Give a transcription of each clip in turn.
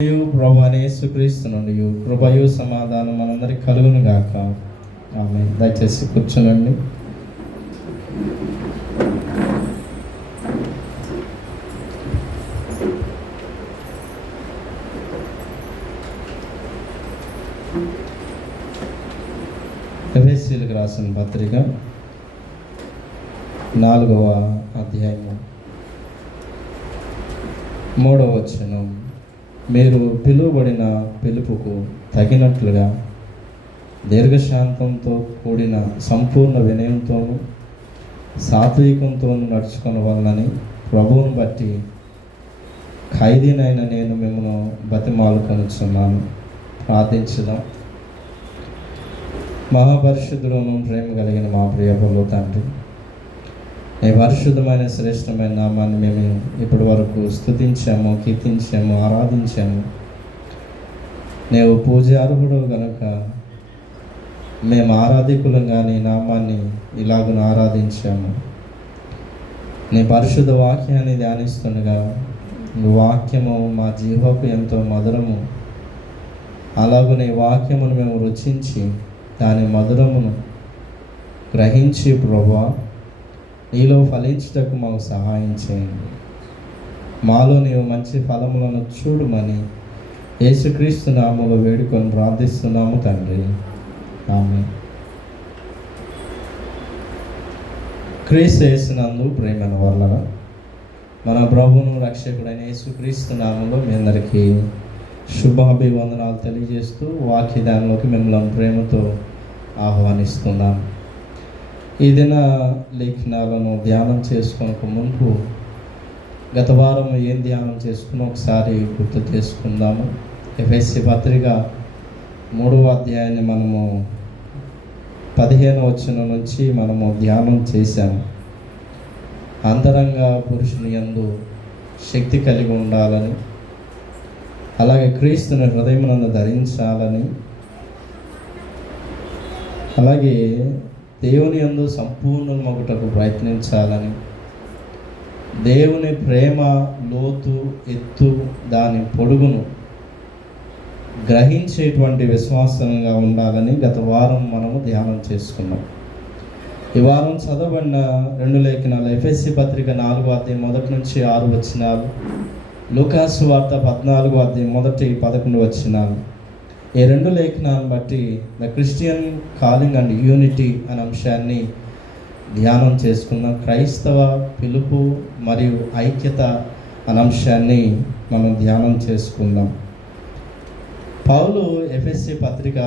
ప్రభువైన యేసుక్రీస్తు నుండి కృపయు సమాధానం మనందరికి కలుగును గాక. ఆమేన్. దయచేసి కూర్చోనండి. ఎఫెసీయులకు రాసిన పత్రిక 4వ అధ్యాయము 3వ వచనం. మీరు పిలువబడిన పిలుపుకు తగినట్లుగా దీర్ఘశాంతంతో కూడిన సంపూర్ణ వినయంతోనూ సాత్వికంతోనూ నడుచుకొనవలనని ప్రభువును బట్టి ఖైదీనైన నేను మిమ్మల్ని బతిమాలుకొనుచున్నాను. ప్రార్థించుదాం. మహాపరిశుద్ధులను ప్రేమ కలిగిన మా ప్రియ ప్రభువు తండ్రి, ఈ పరిశుద్ధమైన శ్రేష్టమైన నామాన్ని మేము ఇప్పటి వరకు స్తుతించాము, కీర్తించాము, ఆరాధించాము. నీవు పూజ అర్హుడు కనుక మేము ఆరాధికులంగా నీ నామాన్ని ఇలాగున ఆరాధించాము. నీ పరిశుద్ధ వాక్యాన్ని ధ్యానిస్తుండగా వాక్యము మా జీవకు ఎంతో మధురము. అలాగూ నీ వాక్యమును మేము రుచించి దాని మధురమును గ్రహించి ప్రభువా నీలో ఫలించుటకు మాకు సహాయం చేయండి. మాలో నీవు మంచి ఫలములను చూడమని యేసుక్రీస్తు నామములో వేడుకొని ప్రార్థిస్తున్నాము తండ్రి. ఆమేన్. క్రీస్తు యేసునందు ప్రేమైన వలన మన ప్రభువును రక్షకుడైన యేసుక్రీస్తు నామములో మీ అందరికీ శుభాభివందనాలు తెలియజేస్తూ వాక్యదానంలోకి మిమ్మల్ని ప్రేమతో ఆహ్వానిస్తున్నాం. ఈ దిన లేఖనాలను ధ్యానం చేసుకోక మునుపు గత వారం ఏం ధ్యానం చేసుకుని ఒకసారి గుర్తు చేసుకుందాము. ఎఫెసీ పత్రిక 3వ అధ్యాయాన్ని మనము 15వ వచనం నుంచి మనము ధ్యానం చేశాము. అంతరంగ పురుషుని యందు శక్తి కలిగి ఉండాలని, అలాగే క్రీస్తుని హృదయమునందు ధరించాలని, అలాగే దేవుని యందు సంపూర్ణమగుటకు ప్రయత్నించాలని, దేవుని ప్రేమ లోతు ఎత్తు దాని పొడుగును గ్రహించేటువంటి విశ్వాసంగా ఉండాలని గత వారం మనము ధ్యానం చేసుకున్నాం. ఈ వారం చదవబడిన 2 లేఖనాలు ఎఫెసీ పత్రిక 4వ అధ్యాయం 1 నుంచి 6 వచనాలు, లూకాసు వార్త 14వ అధ్యాయం 1-11 వచనాలు. ఈ 2 లేఖనాలను బట్టి the Christian calling and unity అనే అంశాన్ని ధ్యానం చేసుకుందాం. క్రైస్తవ పిలుపు మరియు ఐక్యత అనే అంశాన్ని మనం ధ్యానం చేసుకుందాం. పౌలు ఎఫెసీ పత్రిక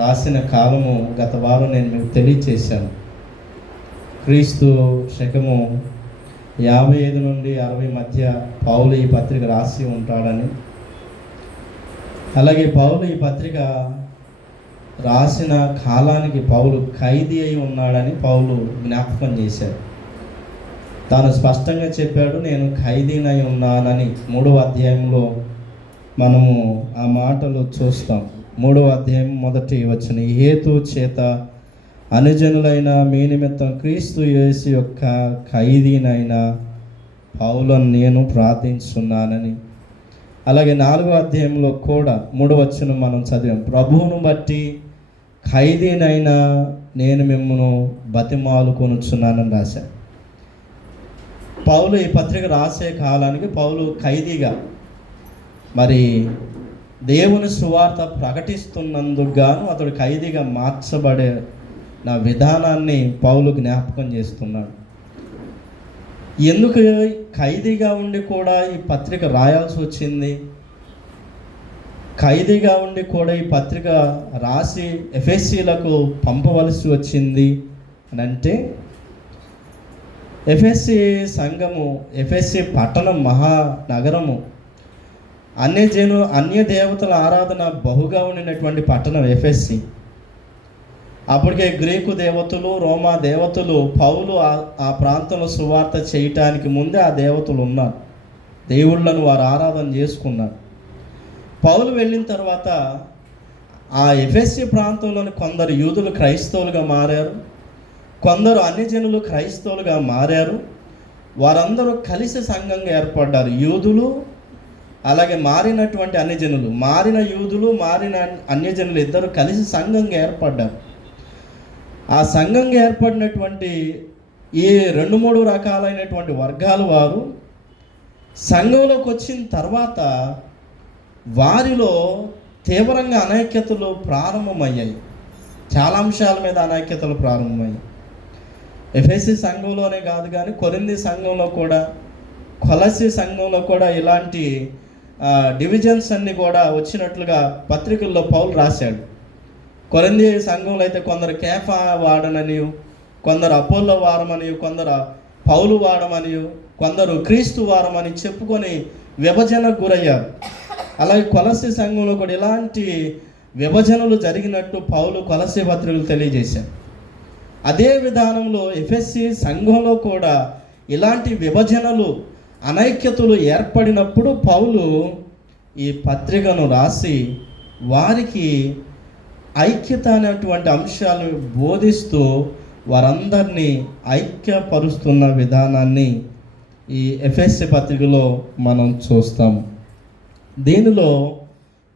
రాసిన కాలము గత వారం నేను మీకు తెలియచేశాను. క్రీస్తు శకము 55 నుండి 60 మధ్య పౌలు ఈ పత్రిక రాసి ఉంటాడని, అలాగే పౌలు ఈ పత్రిక రాసిన కాలానికి పౌలు ఖైదీ అయి ఉన్నాడని పౌలు జ్ఞాపకం చేశాడు. తాను స్పష్టంగా చెప్పాడు, నేను ఖైదీనై ఉన్నానని. 3వ అధ్యాయంలో మనము ఆ మాటలు చూస్తాం. 3వ అధ్యాయం 1వ వచనం. హేతు చేత అనుజనులైన మీ నిమిత్తం క్రీస్తు యేసు యొక్క ఖైదీనైన పౌలను నేను ప్రార్థించున్నానని. అలాగే 4వ అధ్యాయంలో కూడా 3వ వచనం మనం చదివాం. ప్రభువును బట్టి ఖైదీనైనా నేను మిమ్మల్ని బతిమాలుకొనుచున్నానని రాశాను. పౌలు ఈ పత్రిక రాసే కాలానికి పౌలు ఖైదీగా మరి దేవుని సువార్త ప్రకటిస్తున్నందుకు గాను అతడు ఖైదీగా మార్చబడే నా విధానాన్ని పౌలు జ్ఞాపకం చేస్తున్నాడు. ఎందుకు ఖైదీగా ఉండి కూడా ఈ పత్రిక రాయాల్సి వచ్చింది? ఖైదీగా ఉండి కూడా ఈ పత్రిక రాసి ఎఫెసీలకు పంపవలసి వచ్చింది అని అంటే, ఎఫెసీ సంఘము, ఎఫెసీ పట్టణం మహానగరము, అన్య దేవతల ఆరాధన బహుగా ఉండినటువంటి పట్టణం ఎఫెసీ. అప్పటికే గ్రీకు దేవతలు, రోమా దేవతలు పౌలు ఆ ప్రాంతంలో సువార్త చేయటానికి ముందే ఆ దేవతలు ఉన్నారు. దేవుళ్ళను వారు ఆరాధన చేసుకున్నారు. పౌలు వెళ్ళిన తర్వాత ఆ ఎఫెసీ ప్రాంతంలోని కొందరు యూదులు క్రైస్తవులుగా మారారు, కొందరు అన్యజనులు క్రైస్తవులుగా మారారు. వారందరూ కలిసి సంఘంగా ఏర్పడ్డారు. యూదులు అలాగే మారినటువంటి అన్యజనులు, మారిన యూదులు, మారిన అన్యజనులు ఇద్దరు కలిసి సంఘంగా ఏర్పడ్డారు. ఆ సంఘంగా ఏర్పడినటువంటి ఈ 2-3 రకాలైనటువంటి వర్గాల వారు సంఘంలోకి వచ్చిన తర్వాత వారిలో తీవ్రంగా అనైక్యతలు ప్రారంభమయ్యాయి. చాలా అంశాల మీద అనైక్యతలు ప్రారంభమయ్యాయి. ఎఫెసీ సంఘంలోనే కాదు కానీ కొరింథీ సంఘంలో కూడా, కొలసీ సంఘంలో కూడా ఇలాంటి డివిజన్స్ అన్నీ కూడా వచ్చినట్లుగా పత్రికల్లో పౌలు రాశాడు. కొరింథీ సంఘంలో అయితే కొందరు కేఫా వాడనని, కొందరు అపోల్లో వారమని, కొందరు పౌలు వాడమని, కొందరు క్రీస్తు వారమని చెప్పుకొని విభజనకు గురయ్యారు. అలాగే కొలసీ సంఘంలో కూడా ఇలాంటి విభజనలు జరిగినట్టు పౌలు కొలసీ పత్రికలు తెలియజేశారు. అదే విధానంలో ఎఫెసీ సంఘంలో కూడా ఇలాంటి విభజనలు, అనైక్యతలు ఏర్పడినప్పుడు పౌలు ఈ పత్రికను రాసి వారికి ఐక్యత అనేటువంటి అంశాలను బోధిస్తూ వారందరినీ ఐక్యపరుస్తున్న విధానాన్ని ఈ ఎఫెసీ పత్రికలో మనం చూస్తాం. దీనిలో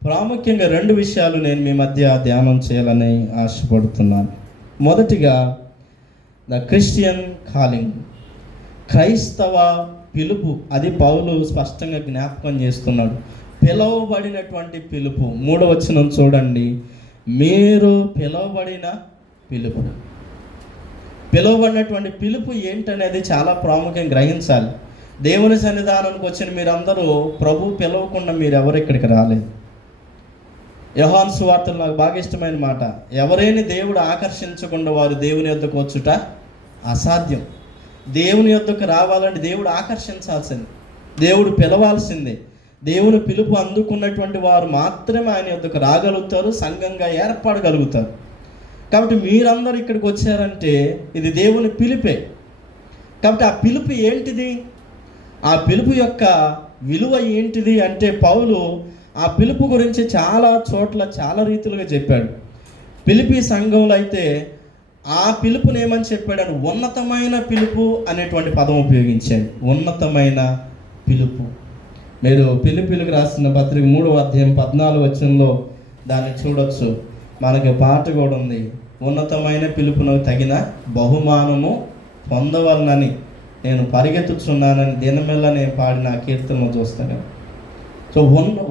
ప్రాముఖ్యంగా 2 విషయాలు నేను మీ మధ్య ధ్యానం చేయాలని ఆశపడుతున్నాను. మొదటిగా ద క్రిస్టియన్ కాలింగ్, క్రైస్తవ పిలుపు. అది పౌలు స్పష్టంగా జ్ఞాపకం చేస్తున్నాడు. పిలువబడినటువంటి పిలుపు. 3వ వచనం చూడండి. మీరు పిలువబడిన పిలుపు. పిలువబడినటువంటి పిలుపు ఏంటనేది చాలా ప్రాముఖ్యంగా గ్రహించాలి. దేవుని సన్నిధానానికి వచ్చిన మీరందరూ ప్రభు పిలవకుండా మీరు ఎవరు ఇక్కడికి రాలేదు. యోహాను సువార్తలో నాకు బాగా ఇష్టమైన మాట, ఎవరైనా దేవుడు ఆకర్షించకుండా వారు దేవుని యొద్దకు వచ్చుట అసాధ్యం. దేవుని యొద్దకు రావాలంటే దేవుడు ఆకర్షించాల్సింది, దేవుడు పిలవాల్సిందే. దేవుని పిలుపు అందుకున్నటువంటి వారు మాత్రమే ఆయన యొద్దకు రాగలుగుతారు, సంఘంగా ఏర్పడగలుగుతారు. కాబట్టి మీరందరూ ఇక్కడికి వచ్చారంటే ఇది దేవుని పిలుపే. కాబట్టి ఆ పిలుపు ఏంటిది, ఆ పిలుపు యొక్క విలువ ఏంటిది అంటే పౌలు ఆ పిలుపు గురించి చాలా చోట్ల చాలా రీతులుగా చెప్పాడు. పిలిపి సంఘంలో అయితే ఆ పిలుపుని ఏమని చెప్పాడని ఉన్నతమైన పిలుపు అనేటువంటి పదం ఉపయోగించాడు. ఉన్నతమైన పిలుపు. మీరు పిలిపిలకు రాసిన పత్రిక 3వ అధ్యాయం 14వ వచనంలో దాన్ని చూడొచ్చు. మనకి పాట కూడా ఉంది, ఉన్నతమైన పిలుపును తగిన బహుమానము పొందవలనని నేను పరిగెత్తుచున్నానని దినమెల్ల నేను పాడిన కీర్తనలు చూస్తాను. సో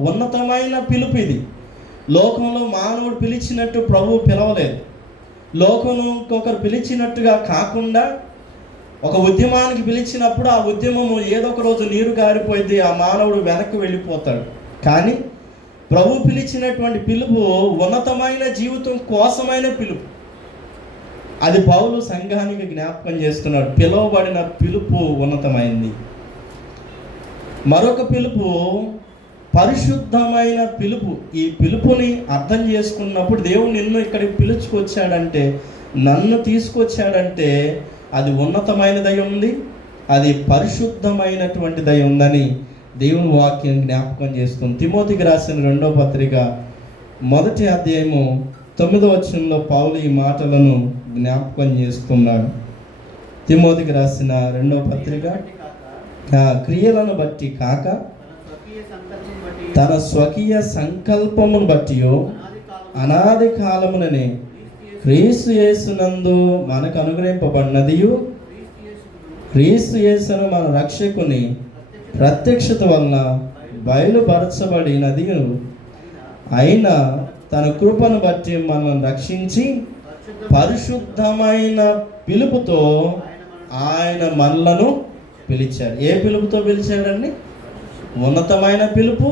ఉన్నతమైన పిలుపు ఇది. లోకంలో మానవుడు పిలిచినట్టు ప్రభువు పిలవలేదు. లోకంలో ఇంకొకరు పిలిచినట్టుగా కాకుండా ఒక ఉద్యమానికి పిలిచినప్పుడు ఆ ఉద్యమము ఏదో ఒక రోజు నీరు గారిపోయింది, ఆ మానవుడు వెనక్కి వెళ్ళిపోతాడు. కానీ ప్రభు పిలిచినటువంటి పిలుపు ఉన్నతమైన జీవితం కోసమైన పిలుపు. అది పౌలు సంఘానికి జ్ఞాపకం చేస్తున్నాడు. పిలువబడిన పిలుపు ఉన్నతమైంది. మరొక పిలుపు పరిశుద్ధమైన పిలుపు. ఈ పిలుపుని అర్థం చేసుకున్నప్పుడు దేవుడు నిన్ను ఇక్కడికి పిలుచుకొచ్చాడంటే, నన్ను తీసుకొచ్చాడంటే అది ఉన్నతమైనదై ఉంది, అది పరిశుద్ధమైనటువంటిదై ఉందని దేవుని వాక్యం జ్ఞాపకం చేస్తుంది. తిమోతికి రాసిన 2వ పత్రిక 1వ అధ్యాయము 9వ వచనంలో పౌలు ఈ మాటలను జ్ఞాపకం చేస్తున్నాడు. తిమోతికి రాసిన 2వ పత్రిక, క్రియలను బట్టి కాక తన స్వకీయ సంకల్పమును బట్టి అనాది కాలముననే క్రీస్తు యేసునందు మనకు అనుగ్రహింపబడినదియు, క్రీస్తు యేసును మన రక్షకుని ప్రత్యక్షత వలన బయలుపరచబడినది అయినా తన కృపను బట్టి మనల్ని రక్షించి పరిశుద్ధమైన పిలుపుతో ఆయన మనలను పిలిచాడు. ఏ పిలుపుతో పిలిచాడండి? ఉన్నతమైన పిలుపు,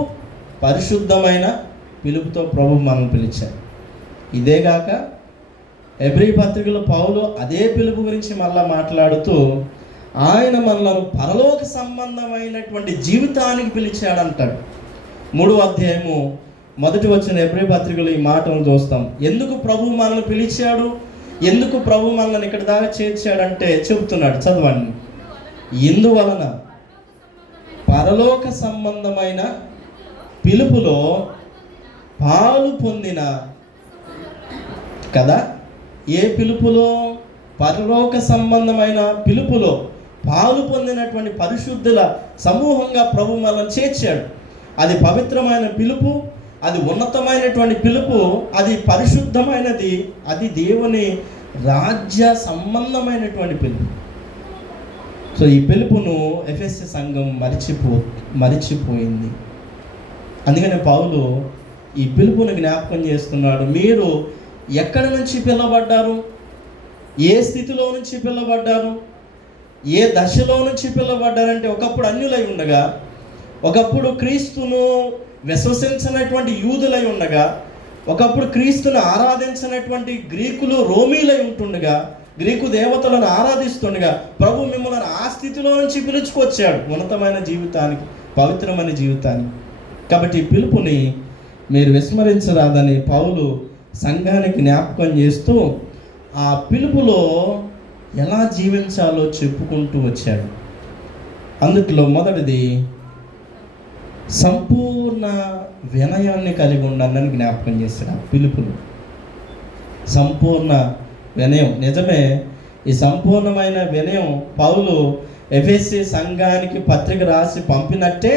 పరిశుద్ధమైన పిలుపుతో ప్రభు మనల్ని పిలిచాడు. ఇదేగాక హెబ్రీ పత్రికలో పౌలు అదే పిలుపు గురించి మళ్ళా మాట్లాడుతూ ఆయన మనలను పరలోక సంబంధమైనటువంటి జీవితానికి పిలిచాడంటాడు. 3వ అధ్యాయము 1వ వచనం హెబ్రీ పత్రికలో ఈ మాటను చూస్తాం. ఎందుకు ప్రభు మనల్ని పిలిచాడు, ఎందుకు ప్రభు మనల్ని ఇక్కడ దాకా చేర్చాడంటే చెబుతున్నాడు, చదవండి. ఇందువలన పరలోక సంబంధమైన పిలుపులో పాలు పొందిన కదా. ఏ పిలుపులో? పరలోక సంబంధమైన పిలుపులో పాలు పొందినటువంటి పరిశుద్ధుల సమూహంగా ప్రభు మనల్ని చేర్చాడు. అది పవిత్రమైన పిలుపు, అది ఉన్నతమైనటువంటి పిలుపు, అది పరిశుద్ధమైనది, అది దేవుని రాజ్య సంబంధమైనటువంటి పిలుపు. సో ఈ పిలుపును ఎఫెసీ సంఘం మరిచిపోయింది. అందుకనే పౌలు ఈ పిలుపును జ్ఞాపకం చేస్తున్నాడు. మీరు ఎక్కడి నుంచి పిలవబడ్డారు, ఏ స్థితిలో నుంచి పిలవబడ్డారు, ఏ దశలో నుంచి పిలవబడ్డారంటే, ఒకప్పుడు అన్యులై ఉండగా, ఒకప్పుడు క్రీస్తును విశ్వసించినటువంటి యూదులై ఉండగా, ఒకప్పుడు క్రీస్తును ఆరాధించినటువంటి గ్రీకులు రోమీలై ఉంటుండగా, గ్రీకు దేవతలను ఆరాధిస్తుండగా ప్రభు మిమ్మల్ని ఆ స్థితిలో నుంచి పిలుచుకొచ్చాడు ఉన్నతమైన జీవితానికి, పవిత్రమైన జీవితానికి. కాబట్టి ఈ పిలుపుని మీరు విస్మరించరాదని పౌలు సంఘానికి జ్ఞాపకం చేస్తూ ఆ పిలుపులో ఎలా జీవించాలో చెప్పుకుంటూ వచ్చాడు. అందుట్లో మొదటిది సంపూర్ణ వినయాన్ని కలిగి ఉండాలని జ్ఞాపకం చేశాడు. ఆ పిలుపులు సంపూర్ణ వినయం. నిజమే, ఈ సంపూర్ణమైన వినయం పౌలు ఎఫెసీ సంఘానికి పత్రిక రాసి పంపినట్టే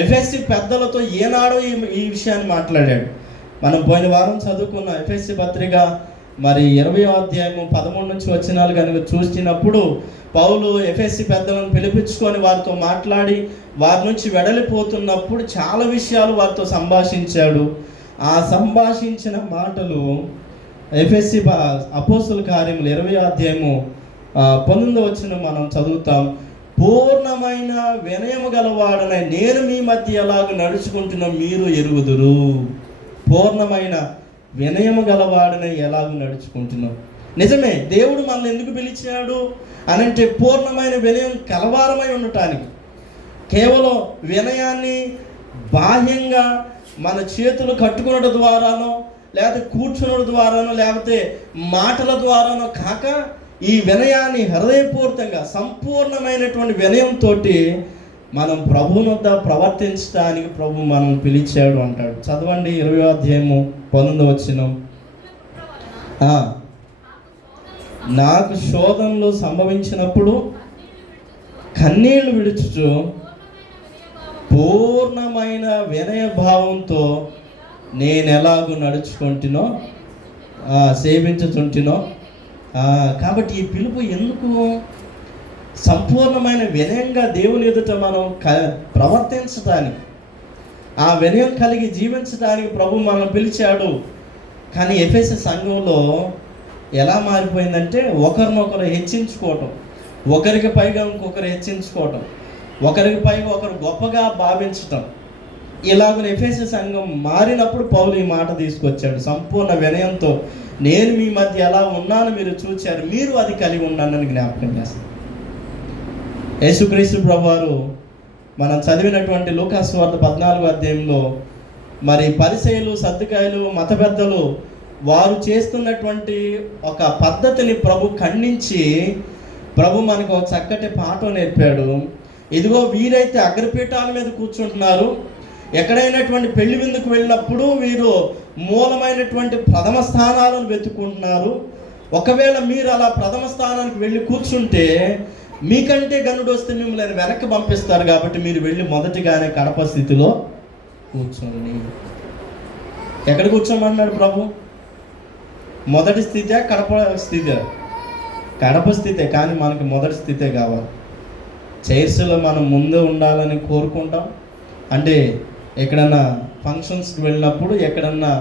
ఎఫెసీ పెద్దలతో ఏనాడో ఈ విషయాన్ని మాట్లాడాడు. మనం పోయిన వారం చదువుకున్న ఎఫెసీ పత్రిక మరి 20వ అధ్యాయము 13 నుంచి వచనాలు కనుక చూసినప్పుడు పౌలు ఎఫెసీ పెద్దలను పిలిపించుకొని వారితో మాట్లాడి వారి నుంచి వెడలిపోతున్నప్పుడు చాలా విషయాలు వారితో సంభాషించాడు. ఆ సంభాషించిన మాటలు ఎఫెసీ అపోస్తుల కార్యములు 20వ అధ్యాయము 19వ వచనం మనం చదువుతాం. పూర్ణమైన వినయము గలవాడనై నేను మీ మధ్య ఎలాగ నడుచుకుంటున్నా మీరు ఎరుగుదురు. పూర్ణమైన వినయము గలవాడనై ఎలాగ నడుచుకుంటున్నాం. నిజమే, దేవుడు మనల్ని ఎందుకు పిలిచాడు అనంటే పూర్ణమైన వినయం కలవారమై ఉండటానికి. కేవలం వినయాన్ని బాహ్యంగా మన చేతులు కట్టుకునడం ద్వారానో, లేకపోతే కూర్చునడం ద్వారానో, లేకపోతే మాటల ద్వారానో కాక ఈ వినయాన్ని హృదయపూర్వకంగా సంపూర్ణమైనటువంటి వినయంతో మనం ప్రభువుని వద్ద ప్రవర్తించడానికి ప్రభు మనం పిలిచాడు అంటాడు. చదవండి 20వ అధ్యాయము 19వ వచనం. నాకు శోధనలు సంభవించినప్పుడు కన్నీళ్లు విడుచుచు పూర్ణమైన వినయభావంతో నేను ఎలాగూ నడుచుకుంటునో సేవించుతుంటునో. కాబట్టి ఈ పిలుపు ఎందుకు? సంపూర్ణమైన వినయంగా దేవుని ఎదుట మనం ప్రవర్తించడానికి, ఆ వినయం కలిగి జీవించడానికి ప్రభు మనం పిలిచాడు. కానీ ఎఫెసీ సంఘంలో ఎలా మారిపోయిందంటే ఒకరినొకరు హెచ్చించుకోవటం, ఒకరికి పైగా ఇంకొకరు హెచ్చించుకోవటం, ఒకరికి పైగా ఒకరు గొప్పగా భావించటం. ఇలాగ ఎఫెసీ సంఘం మారినప్పుడు పౌలు ఈ మాట తీసుకొచ్చాడు. సంపూర్ణ వినయంతో నేను మీ మధ్య ఎలా ఉన్నాను మీరు చూచారు, మీరు అది కలిగి ఉన్నానని జ్ఞాపకం చేస్తాను. యేసుక్రీస్తు ప్రభువారు మనం చదివినటువంటి లూకాసు వార్త 14వ అధ్యాయంలో మరి పరిసయ్యులు, సద్దుకాయలు, మత పెద్దలు వారు చేస్తున్నటువంటి ఒక పద్ధతిని ప్రభు ఖండించి ప్రభు మనకు ఒక చక్కటి పాఠం నేర్పాడు. ఇదిగో వీరైతే అగ్రపీఠాల మీద కూర్చుంటున్నారు, ఎక్కడైనటువంటి పెళ్లి విందుకు వెళ్ళినప్పుడు వీరు మూలమైనటువంటి ప్రథమ స్థానాలను వెతుక్కుంటున్నారు. ఒకవేళ మీరు అలా ప్రథమ స్థానానికి వెళ్ళి కూర్చుంటే మీకంటే గనుడు వస్తే మిమ్మల్ని వెనక్కి పంపిస్తారు. కాబట్టి మీరు వెళ్ళి మొదటిగానే కడప స్థితిలో కూర్చోండి. ఎక్కడ కూర్చోమన్నాడు ప్రభు? మొదటి స్థితే, కడప స్థితే? కడప స్థితే. కానీ మనకి మొదటి స్థితే కావాలి. చైర్స్లో మనం ముందు ఉండాలని కోరుకుంటాం. అంటే ఎక్కడన్నా ఫంక్షన్స్కి వెళ్ళినప్పుడు, ఎక్కడన్నా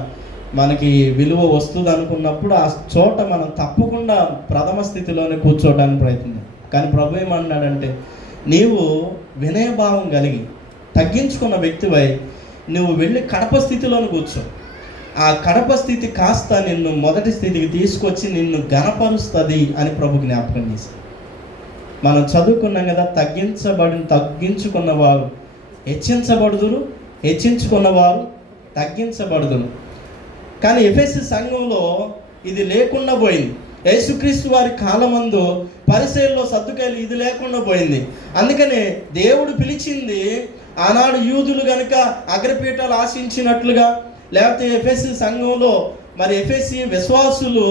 మనకి విలువ వస్తుంది అనుకున్నప్పుడు ఆ చోట మనం తప్పకుండా ప్రథమ స్థితిలోనే కూర్చోవడానికి ప్రయత్నం. కానీ ప్రభు ఏమన్నాడంటే, నీవు వినయభావం కలిగి తగ్గించుకున్న వ్యక్తివై నువ్వు వెళ్ళి కడప స్థితిలోనే కూర్చో. ఆ కడప స్థితి కాస్త నిన్ను మొదటి స్థితికి తీసుకొచ్చి నిన్ను ఘనపరుస్తుంది అని ప్రభు జ్ఞాపకం చేశాడు. మనం చదువుకున్నాం కదా, తగ్గించుకున్నవారు హెచ్చించబడుదురు, హెచ్చించుకున్నవారు తగ్గించబడుదురు. కానీ ఎఫెసీ సంఘంలో ఇది లేకుండా పోయింది. యేసుక్రీస్తు వారి కాలమందు పరిసయ్యుల్లో, సద్దుకాయలు ఇది లేకుండా పోయింది. అందుకనే దేవుడు పిలిచింది ఆనాడు యూదులు కనుక అగ్రపీఠాలు ఆశించినట్లుగా, లేకపోతే ఎఫెసీ సంఘంలో మరి ఎఫెసీ విశ్వాసులు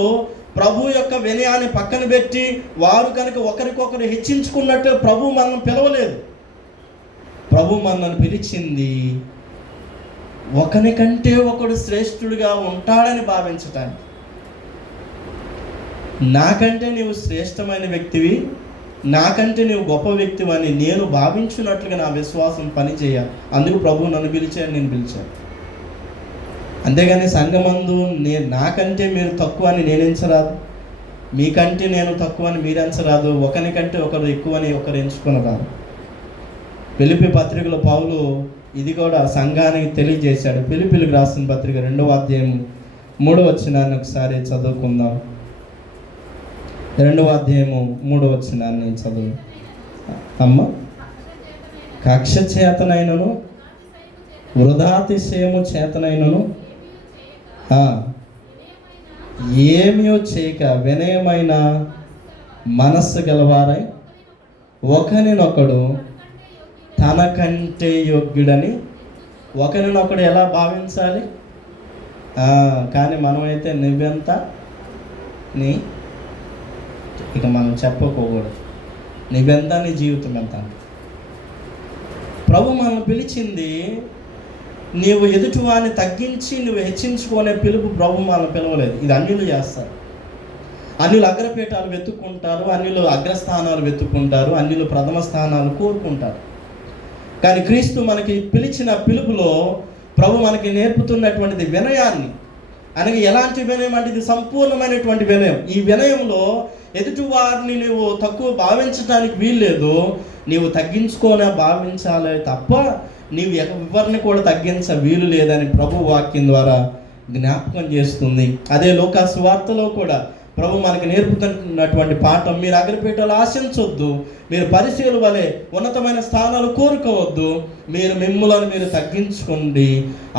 ప్రభు యొక్క వినయాన్ని పక్కన పెట్టి వారు కనుక ఒకరికొకరు హెచ్చించుకున్నట్టు ప్రభు మనల్ని పిలవలేదు. ప్రభు మనల్ని పిలిచింది ఒకనికంటే ఒకడు శ్రేష్ఠుడిగా ఉంటాడని భావించటానికి. నాకంటే నీవు శ్రేష్టమైన వ్యక్తివి, నాకంటే నీవు గొప్ప వ్యక్తివి అని నేను భావించినట్లుగా నా విశ్వాసం పనిచేయాలి. అందుకు ప్రభువు నన్ను పిలిచాడు, నేను పిలిచాను. అంతేగాని సంఘమందు నాకంటే మీరు తక్కువ అని నేను ఎంచరాదు, మీకంటే నేను తక్కువ అని మీరు ఎంచరాదు, ఒకరికంటే ఒకరు ఎక్కువ అని ఒకరు ఎంచుకునరాదు. ఫిలిప్పీ పత్రికలో పౌలు ఇది కూడా సంఘానికి తెలియజేశాడు. ఫిలిప్పీలకు రాసిన పత్రిక 2వ అధ్యాయం 3వ వచనాన్ని ఒకసారి చదువుకుందాం. 2వ అధ్యాయము 3వ వచనాన్ని చదువు. అమ్మ, కక్ష చేతనైనను వృధాతిశయము చేతనైనను ఏమీ చేయక వినయమైన మనస్సు గలవారై ఒకరినొకడు తనకంటే యోగ్యుడని ఒకరినొకడు ఎలా భావించాలి. కానీ మనమైతే నువ్వెంత నీ ఇక మనం చెప్పుకోకూడదు, నువ్వెంత నీ జీవితం ఎంత. ప్రభు మనల్ని పిలిచింది నీవు ఎదుటివాన్ని తగ్గించి నువ్వు హెచ్చించుకునే పిలుపు ప్రభు మనల్ని పిలవలేదు. ఇది అన్యులు చేస్తారు. అన్యులు అగ్రపీఠాలు వెతుక్కుంటారు, అన్యులు అగ్రస్థానాలు వెతుక్కుంటారు, అన్యులు ప్రథమ స్థానాలు కోరుకుంటారు. కానీ క్రీస్తు మనకి పిలిచిన పిలుపులో ప్రభు మనకి నేర్పుతున్నటువంటిది వినయాన్ని. అనగా ఎలాంటి వినయం అంటే ఇది సంపూర్ణమైనటువంటి వినయం. ఈ వినయంలో ఎదుటి వారిని నువ్వు తక్కువ భావించడానికి వీల్లేదు, నీవు తగ్గించుకోనే భావించాలి తప్ప నీవు ఎవరిని కూడా తగ్గించ వీలు లేదని ప్రభు వాక్యం ద్వారా జ్ఞాపకం చేస్తుంది. అదే లోకా సువార్తలో కూడా ప్రభు మనకి నేర్పుతున్నటువంటి పాఠం, మీరు అగ్రపీఠాలు ఆశించొద్దు, మీరు పరిశీల వలె ఉన్నతమైన స్థానాలు కోరుకోవద్దు, మీరు మిమ్ములను మీరు తగ్గించుకోండి,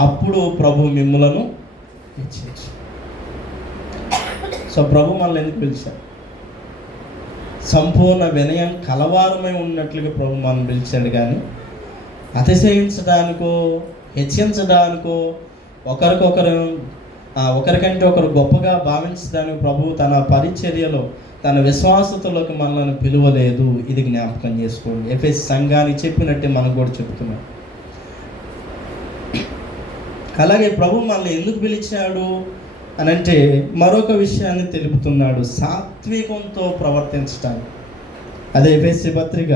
అప్పుడు ప్రభు మిమ్ములను హెచ్చించు. సో ప్రభు మనల్ని ఎందుకు పిలిచాడు? సంపూర్ణ వినయం కలవారమై ఉన్నట్లుగా ప్రభు మనం పిలిచాడు. కానీ అతిశయించడానికో హెచ్చించడానికో ఒకరికంటే ఒకరు గొప్పగా భావించడానికి ప్రభు తన పరిచర్యలో తన విశ్వాసతలోకి మనల్ని పిలువలేదు. ఇది జ్ఞాపకం చేసుకోండి. ఎఫెసీ సంఘానికి చెప్పినట్టే మనకు కూడా చెప్తున్నాం. అలాగే ప్రభు మనల్ని ఎందుకు పిలిచాడు అని అంటే మరొక విషయాన్ని తెలుపుతున్నాడు, సాత్వికంతో ప్రవర్తించడానికి. అదే ఎఫెసీ పత్రిక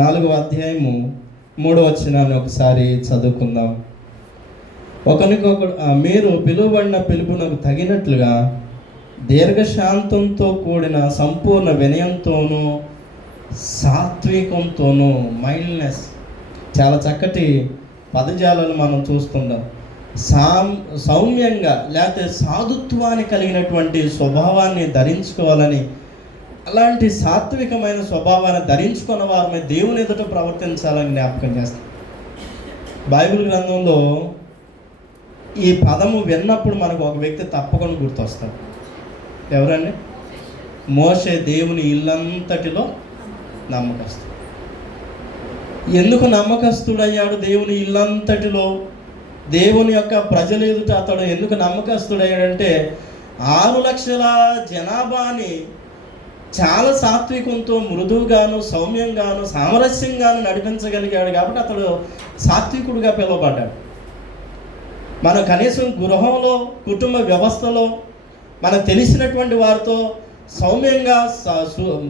4వ అధ్యాయము 3వ వచనాన్ని ఒకసారి చదువుకుందాం. ఒకరికొకడు మీరు పిలువబడిన పిలుపునకు తగినట్లుగా దీర్ఘశాంతంతో కూడిన సంపూర్ణ వినయంతోనూ సాత్వికంతోనూ, మైల్డ్నెస్, చాలా చక్కటి పదజాలను మనం చూస్తుంటాం. సౌమ్యంగా లేకపోతే సాధుత్వాన్ని కలిగినటువంటి స్వభావాన్ని ధరించుకోవాలని, అలాంటి సాత్వికమైన స్వభావాన్ని ధరించుకున్న వారి దేవుని ఎదుట ప్రవర్తించాలని జ్ఞాపకం చేస్తాం. బైబిల్ గ్రంథంలో ఈ పదము విన్నప్పుడు మనకు ఒక వ్యక్తి తప్పకుండా గుర్తొస్తాడు. ఎవరండి? మోషే. దేవుని ఇల్లంతటిలో నమ్మకస్తుడు. ఎందుకు నమ్మకస్తుడయ్యాడు? దేవుని ఇల్లంతటిలో దేవుని యొక్క ప్రజల ఎదుట అతడు ఎందుకు నమ్మకస్తుడయ్యాడంటే 6 లక్షల జనాభాని చాలా సాత్వికంతో, మృదువుగాను, సౌమ్యంగాను, సామరస్యంగాను నడిపించగలిగాడు. కాబట్టి అతడు సాత్వికుడిగా పిలువబడ్డాడు. మనం కనీసం గృహంలో, కుటుంబ వ్యవస్థలో మనకు తెలిసినటువంటి వారితో సౌమ్యంగా,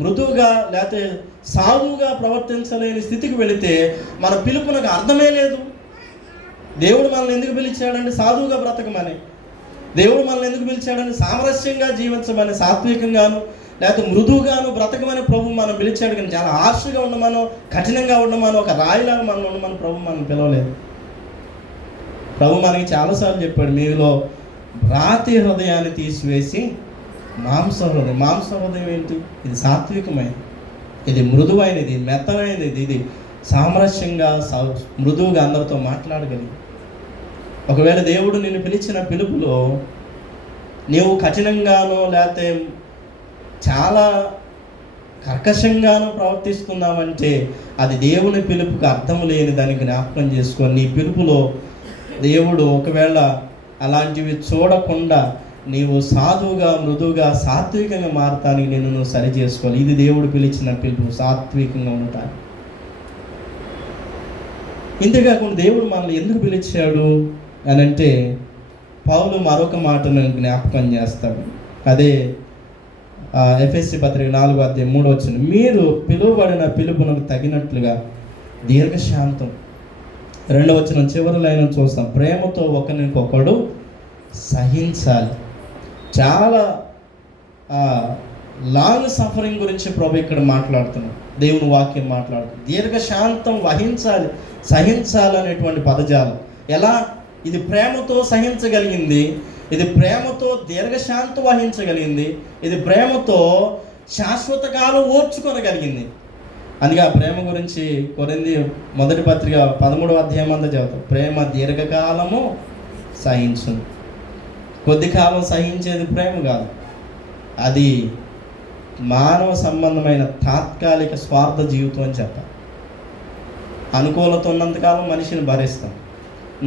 మృదువుగా లేకపోతే సాధువుగా ప్రవర్తించలేని స్థితికి వెళితే మన పిలుపునకు అర్థమే లేదు. దేవుడు మనల్ని ఎందుకు పిలిచాడంటే సాధువుగా బ్రతకమని. దేవుడు మనల్ని ఎందుకు పిలిచాడంటే సామరస్యంగా జీవించమని, సాత్వికంగాను లేకపోతే మృదువుగాను బ్రతకమని ప్రభు మనం పిలిచాడు. కానీ చాలా హార్ష్గా ఉండమనో, కఠినంగా ఉండమనో, ఒక రాయిలాగా మనం ఉండమని ప్రభు మనం పిలవలేదు. ప్రభు మనకి చాలాసార్లు చెప్పాడు, మీలో రాతి హృదయాన్ని తీసివేసి మాంస హృదయం. మాంస హృదయం ఏంటి? ఇది సాత్వికమైనది, ఇది మృదువైనది, మెత్తమైనది, ఇది సామరస్యంగా మృదువుగా అందరితో మాట్లాడగలిగి. ఒకవేళ దేవుడు నిన్ను పిలిచిన పిలుపులో నీవు కఠినంగానో లేకపోతే చాలా కర్కశంగానూ ప్రవర్తిస్తున్నావంటే అది దేవుని పిలుపుకి అర్థం లేని దానికి జ్ఞాపకం చేసుకొని, నీ పిలుపులో దేవుడు ఒకవేళ అలాంటివి చూడకుండా నీవు సాధువుగా, మృదువుగా, సాత్వికంగా మారటానికి నువ్వు సరి చేసుకోవాలి. ఇది దేవుడు పిలిచిన పిలుపు, సాత్వికంగా ఉండటానికి. ఇంతేకాకుండా దేవుడు మనల్ని ఎందుకు పిలిచాడు అని అంటే పౌలు మరొక మాటను జ్ఞాపకం చేస్తాడు. అదే ఎఫెసీ పత్రిక 4:3 మీరు పిలువబడిన పిలుపునకు తగినట్లుగా దీర్ఘశాంతం. 2 చివరి లైన్ చూస్తాం, ప్రేమతో ఒకరికొకడు సహించాలి. చాలా లాంగ్ సఫరింగ్ గురించి ప్రభు ఇక్కడ మాట్లాడుతున్నాం, దేవుని వాక్యం మాట్లాడుతుంది. దీర్ఘశాంతం వహించాలి, సహించాలనేటువంటి పదజాలం. ఎలా? ఇది ప్రేమతో సహించగలిగింది, ఇది ప్రేమతో దీర్ఘశాంతం వహించగలిగింది, ఇది ప్రేమతో శాశ్వత కాలం ఓర్చుకొనగలిగింది. అందుకే ఆ ప్రేమ గురించి కొరింథీ మొదటి పత్రిక 13వ అధ్యాయం అంతా చదువుతాం. ప్రేమ దీర్ఘకాలము సహించును. కొద్ది కాలం సహించేది ప్రేమ కాదు, అది మానవ సంబంధమైన తాత్కాలిక స్వార్థ జీవితం అని చెప్పాలి. అనుకూలత ఉన్నంతకాలం మనిషిని భరిస్తాం,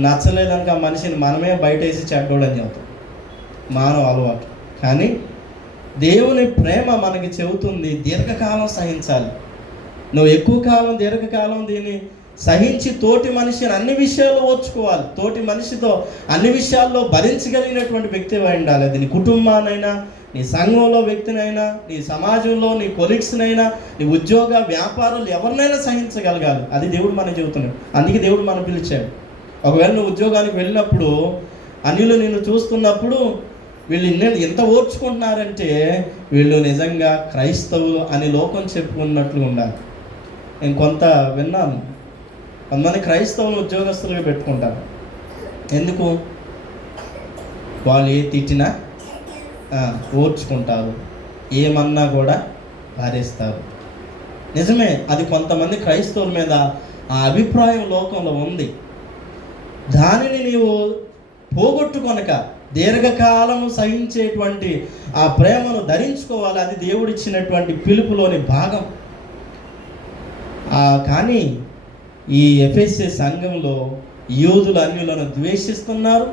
నచ్చలేదనుక ఆ మనిషిని మనమే బయట వేసి చెడ్డోడని చెబుతాం, మానవ అలవాటు. కానీ దేవుని ప్రేమ మనకి చెబుతుంది దీర్ఘకాలం సహించాలి. నువ్వు ఎక్కువ కాలం దీర్ఘకాలం దీన్ని సహించి తోటి మనిషిని అన్ని విషయాల్లో ఓర్చుకోవాలి, తోటి మనిషితో అన్ని విషయాల్లో భరించగలిగినటువంటి వ్యక్తి ఉండాలి. అది నీ కుటుంబానైనా, నీ సంఘంలో వ్యక్తినైనా, నీ సమాజంలో నీ కొలీగ్స్నైనా, నీ ఉద్యోగ వ్యాపారాలు ఎవరినైనా సహించగలగాలి. అది దేవుడు మనకు చెబుతున్నాడు. అందుకే దేవుడు మనం పిలిచాడు. ఒకవేళ నువ్వు ఉద్యోగానికి వెళ్ళినప్పుడు అన్యులు నిన్ను చూస్తున్నప్పుడు వీళ్ళు ఎంత ఓర్చుకుంటున్నారంటే వీళ్ళు నిజంగా క్రైస్తవులు అని లోకం చెప్పుకున్నట్లు ఉండాలి. నేను కొంత విన్నాను, కొంతమంది క్రైస్తవులు ఉద్యోగస్తులుగా పెట్టుకుంటారు. ఎందుకు? వాళ్ళు ఏ తిట్టినా ఓర్చుకుంటారు, ఏమన్నా కూడా భరిస్తారు. నిజమే, అది కొంతమంది క్రైస్తవుల మీద ఆ అభిప్రాయం లోకంలో ఉంది. దానిని నీవు పోగొట్టుకొనక దీర్ఘకాలము సహించేటువంటి ఆ ప్రేమను ధరించుకోవాలి. అది దేవుడిచ్చినటువంటి పిలుపులోని భాగం. కానీ ఈ ఎఫెసీ సంఘంలో యూదులు అన్యులను ద్వేషిస్తున్నారు,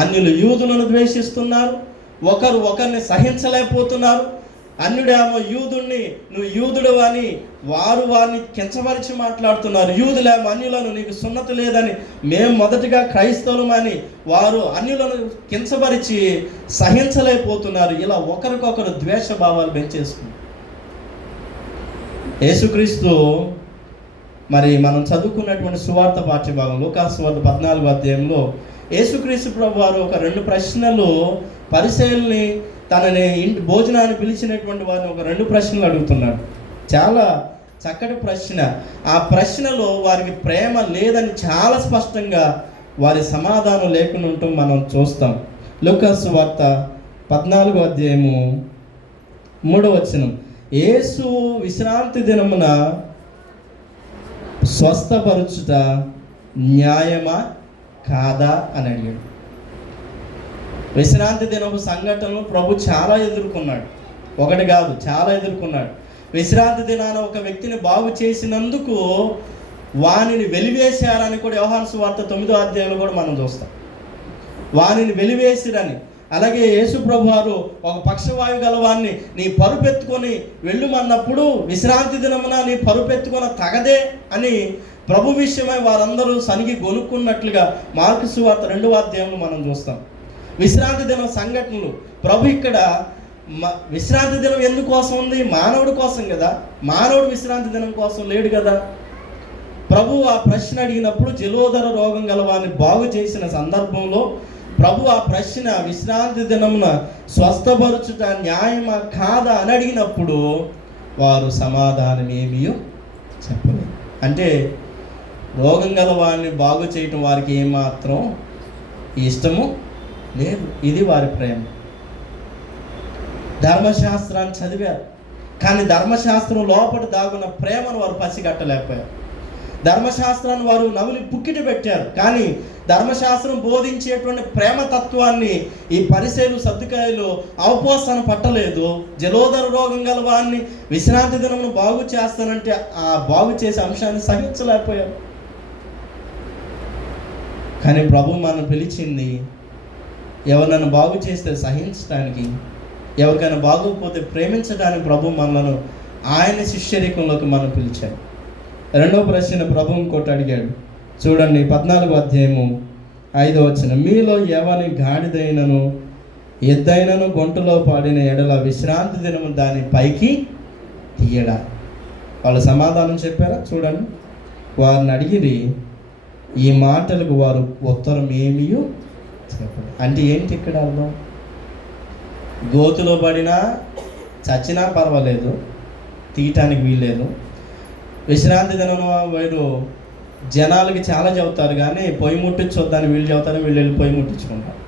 అన్యులు యూదులను ద్వేషిస్తున్నారు, ఒకరు ఒకరిని సహించలేకపోతున్నారు. అన్యుడేమో యూదుణ్ణి నువ్వు యూదుడు అని వారిని కించపరిచి మాట్లాడుతున్నారు. యూదులేమో అన్యులను నీకు సున్నత లేదని మేము మొదటిగా క్రైస్తవులమని వారు అన్యులను కించపరిచి సహించలేకపోతున్నారు. ఇలా ఒకరికొకరు ద్వేష భావాలు పెంచేసుకున్నారు. యేసుక్రీస్తు మరి మనం చదువుకున్నటువంటి సువార్త పాఠ్యభాగం లూకాసు సువార్త 14వ అధ్యాయంలో యేసుక్రీస్తు ప్రభు వారు ఒక 2 ప్రశ్నలు పరిసయ్యుల్ని తనని ఇంటి భోజనాన్ని పిలిచినటువంటి వారిని ఒక 2 ప్రశ్నలు అడుగుతున్నాడు. చాలా చక్కటి ప్రశ్న. ఆ ప్రశ్నలో వారికి ప్రేమ లేదని చాలా స్పష్టంగా వారి సమాధానం లేకుండా ఉండటం మనం చూస్తాం. లూకాసు వార్త 14వ అధ్యాయము 3వ యేసు విశ్రాంతి దినమున స్వస్థపరచుట న్యాయమా కాదా అని అడిగాడు. విశ్రాంతి దినపు సంఘటనలు ప్రభు చాలా ఎదుర్కొన్నాడు, ఒకటి కాదు చాలా ఎదుర్కొన్నాడు. విశ్రాంతి దినాన ఒక వ్యక్తిని బాగు చేసినందుకు వానిని వెలివేశారని కూడా యోహాను సువార్త 9వ అధ్యాయంలో కూడా మనం చూస్తాం. వానిని వెలివేసిరని. అలాగే యేసు ప్రభు వారు ఒక పక్షవాయు గలవాన్ని నీ పరుపెత్తుకొని వెళ్ళుమన్నప్పుడు విశ్రాంతి దినమున నీ పరుపెత్తుకొని తగదే అని ప్రభు విషయమై వారందరూ సనిగి గొనుక్కున్నట్లుగా మార్కు సువార్త 2వ అధ్యాయంలో మనం చూస్తాం. విశ్రాంతి దినం సంఘటనలు ప్రభు ఇక్కడ విశ్రాంతి దినం ఎందుకోసం ఉంది? మానవుడి కోసం కదా. మానవుడు విశ్రాంతి దినం కోసం లేడు కదా. ప్రభు ఆ ప్రశ్న అడిగినప్పుడు జలోదర రోగం గలవాన్ని బాగు చేసిన సందర్భంలో ప్రభు ఆ ప్రశ్న విశ్రాంతి దినమున స్వస్థపరచుట న్యాయమా కాదా అని అడిగినప్పుడు వారు సమాధానం ఏమీ చెప్పలేదు. అంటే రోగం గల వారిని బాగు చేయటం వారికి ఏమాత్రం ఇష్టము లేదు. ఇది వారి ప్రేమ. ధర్మశాస్త్రాన్ని చదివారు, కానీ ధర్మశాస్త్రం లోపల దాగున్న ప్రేమను వారు పసిగట్టలేకపోయారు. ధర్మశాస్త్రాన్ని వారు నవ్వులి పుక్కిటి పెట్టారు, కానీ ధర్మశాస్త్రం బోధించేటువంటి ప్రేమతత్వాన్ని ఈ పరిసయ్యులు సద్దుకాయలు అవపోసన పట్టలేదు. జలోదర రోగం గల వారిని విశ్రాంతి దినమును బాగు చేస్తానంటే ఆ బాగు చేసే అంశాన్ని సహించలేకపోయారు. కానీ ప్రభు మనం పిలిచింది ఎవరినైనా బాగు చేస్తే సహించడానికి, ఎవరికైనా బాగోకపోతే ప్రేమించడానికి ప్రభు మనలను ఆయన శిష్యరికంలోకి మనం పిలిచాడు. 2వ ప్రశ్న ప్రభు ఇంకోటి అడిగాడు. చూడండి 14వ అధ్యాయము 5వ వచనం, మీలో ఎవని గాడిదైనను ఎద్దైనను గొంతులో పాడిన ఎడల విశ్రాంతి దినము దాని పైకి తీయడా. వాళ్ళు సమాధానం చెప్పారా? చూడండి, వారిని అడిగిరి, ఈ మాటలకు వారు ఉత్తరం ఏమీ చెప్పరు. అంటే ఏంటి ఇక్కడ అర్థం? గోతులో పడినా చచ్చినా పర్వాలేదు, తీయటానికి వీల్లేదు. విశ్రాంతి దినం వీడు జనాలకి చాలా చెబుతారు, కానీ పొయ్యి ముట్టించొద్దని వీళ్ళు చెబుతారు, వీళ్ళు వెళ్ళి పొయ్యి ముట్టించుకుంటారు.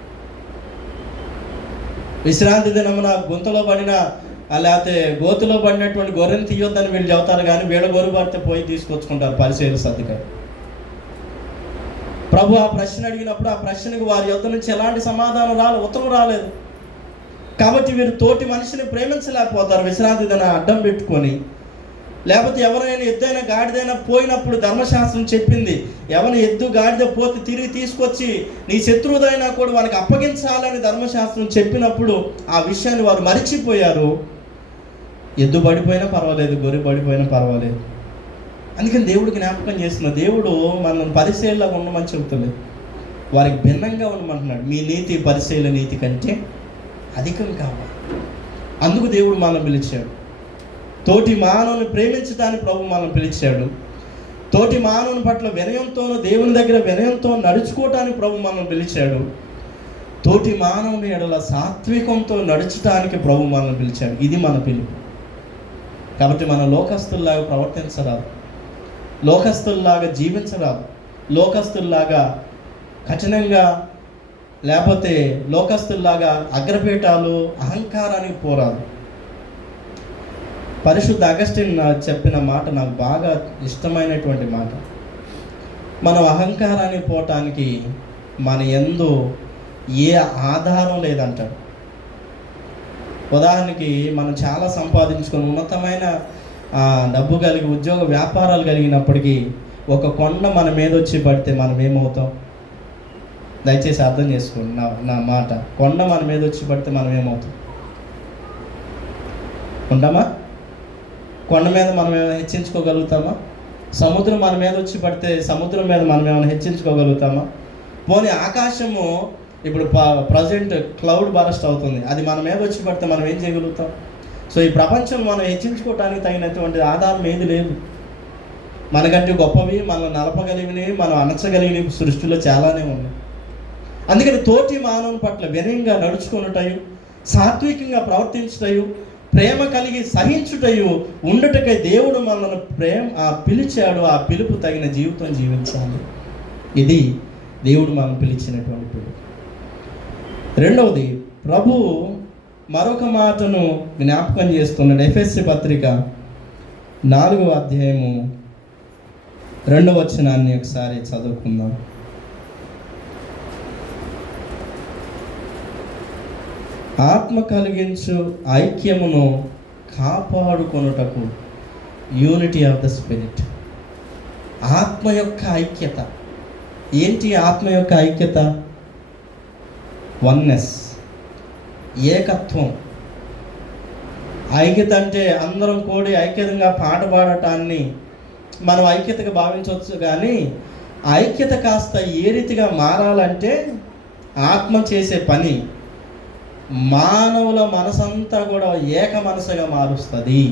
విశ్రాంతి దినమున గుంతలో పడిన లేకపోతే గోతులో పడినటువంటి గొర్రెని తీయొద్దని వీళ్ళు చెబుతారు, కానీ వీళ్ళ గొర్రె పడితే పోయి తీసుకొచ్చుకుంటారు పరిచర్యలు సర్దుకారు. ప్రభు ఆ ప్రశ్న అడిగినప్పుడు ఆ ప్రశ్నకు వారి యొద్ద నుంచి ఎలాంటి సమాధానం ఉత్తరం రాలేదు. కాబట్టి వీరు తోటి మనిషిని ప్రేమించలేకపోతారు విశ్రాంతి దిన అడ్డం పెట్టుకొని. లేకపోతే ఎవరైనా ఎద్దైనా గాడిదైనా పోయినప్పుడు ధర్మశాస్త్రం చెప్పింది, ఎవరిని ఎద్దు గాడిద పోతే తిరిగి తీసుకొచ్చి నీ శత్రువుదైనా కూడా వానికి అప్పగించాలని ధర్మశాస్త్రం చెప్పినప్పుడు ఆ విషయాన్ని వారు మరిచిపోయారు. ఎద్దు పడిపోయినా పర్వాలేదు, గొర్రె పడిపోయినా పర్వాలేదు. అందుకని దేవుడు జ్ఞాపకం చేస్తున్న, దేవుడు మనం పరిశీలనగా ఉండమని చెబుతలేదు, వారికి భిన్నంగా ఉండమంటున్నాడు. మీ నీతి పరిశీలన నీతి కంటే అధికం కావాలి. అందుకు దేవుడు మనం పిలిచాడు. తోటి మానవుని ప్రేమించడానికి ప్రభు మనం పిలిచాడు. తోటి మానవుని పట్ల వినయంతోనూ దేవుని దగ్గర వినయంతో నడుచుకోవటానికి ప్రభు మనం పిలిచాడు. తోటి మానవుని ఎడల సాత్వికంతో నడుచడానికి ప్రభు మనం పిలిచాడు. ఇది మన పిలుపు. కాబట్టి మనం లోకస్తుల్లాగా ప్రవర్తించరాదు, లోకస్తుల్లాగా జీవించరాదు, లోకస్తుల్లాగా కఠినంగా లేకపోతే లోకస్తుల్లాగా అగ్రపీఠాలు అహంకారానికి పోరాదు. పరిశుద్ధ అగస్టిన్ చెప్పిన మాట నాకు బాగా ఇష్టమైనటువంటి మాట. మనం అహంకారానికి పోవటానికి మన యందు ఏ ఆధారం లేదంటాడు. ఉదాహరణకి మనం చాలా సంపాదించుకొని ఉన్నతమైన డబ్బు కలిగి ఉద్యోగ వ్యాపారాలు కలిగినప్పటికీ ఒక కొండ మన మీద వచ్చి పడితే మనం ఏమవుతాం? దయచేసి అర్థం చేసుకోండి నా మాట. కొండ మన మీద వచ్చి పడితే మనం ఏమవుతాం? ఉంటామా? కొండ మీద మనం ఏమైనా హెచ్చించుకోగలుగుతామా? సముద్రం మన మీద వచ్చి పడితే సముద్రం మీద మనం ఏమైనా హెచ్చించుకోగలుగుతామా? పోనీ ఆకాశము ఇప్పుడు ప్రజెంట్ క్లౌడ్ బరస్ట్ అవుతుంది, అది మన మీద వచ్చి పడితే మనం ఏం చేయగలుగుతాం? సో ఈ ప్రపంచం మనం హెచ్చించుకోవడానికి తగినటువంటి ఆధారం ఏది లేదు. మనకంటే గొప్పవి, మనం నలపగలిగినవి, మనం అణచగలిగినవి సృష్టిలో చాలానే ఉన్నాయి. అందుకని తోటి మానవుని పట్ల వినయంగా నడుచుకున్నటయు, సాత్వికంగా ప్రవర్తించుటయు, ప్రేమ కలిగి సహించుటయు ఉండుటకై దేవుడు మనల్ని పిలిచాడు. ఆ పిలుపు తగిన జీవితం జీవించాలి. ఇది దేవుడు మనం పిలిచినటువంటి పిలుపు. రెండవది, ప్రభు మరొక మాటను జ్ఞాపకం చేస్తున్నాడు. ఎఫెసీ పత్రిక 4వ అధ్యాయము 2వ వచనాన్ని ఒకసారి చదువుకుందాం. ఆత్మ కలిగించు ఐక్యమును కాపాడుకొనుటకు, యూనిటీ ఆఫ్ ద స్పిరిట్. ఆత్మ యొక్క ఐక్యత ఏంటి? ఆత్మ యొక్క ఐక్యత వన్నెస్, ఏకత్వం. ఐక్యత అంటే అందరం కూడి ఐక్యతంగా పాట పాడటాన్ని మనం ఐక్యతగా భావించవచ్చు, కానీ ఐక్యత కాస్త ఏ రీతిగా మారాలంటే ఆత్మ చేసే పని మానవుల మనసంతా కూడా ఏక మనసుగా మారుస్తుంది.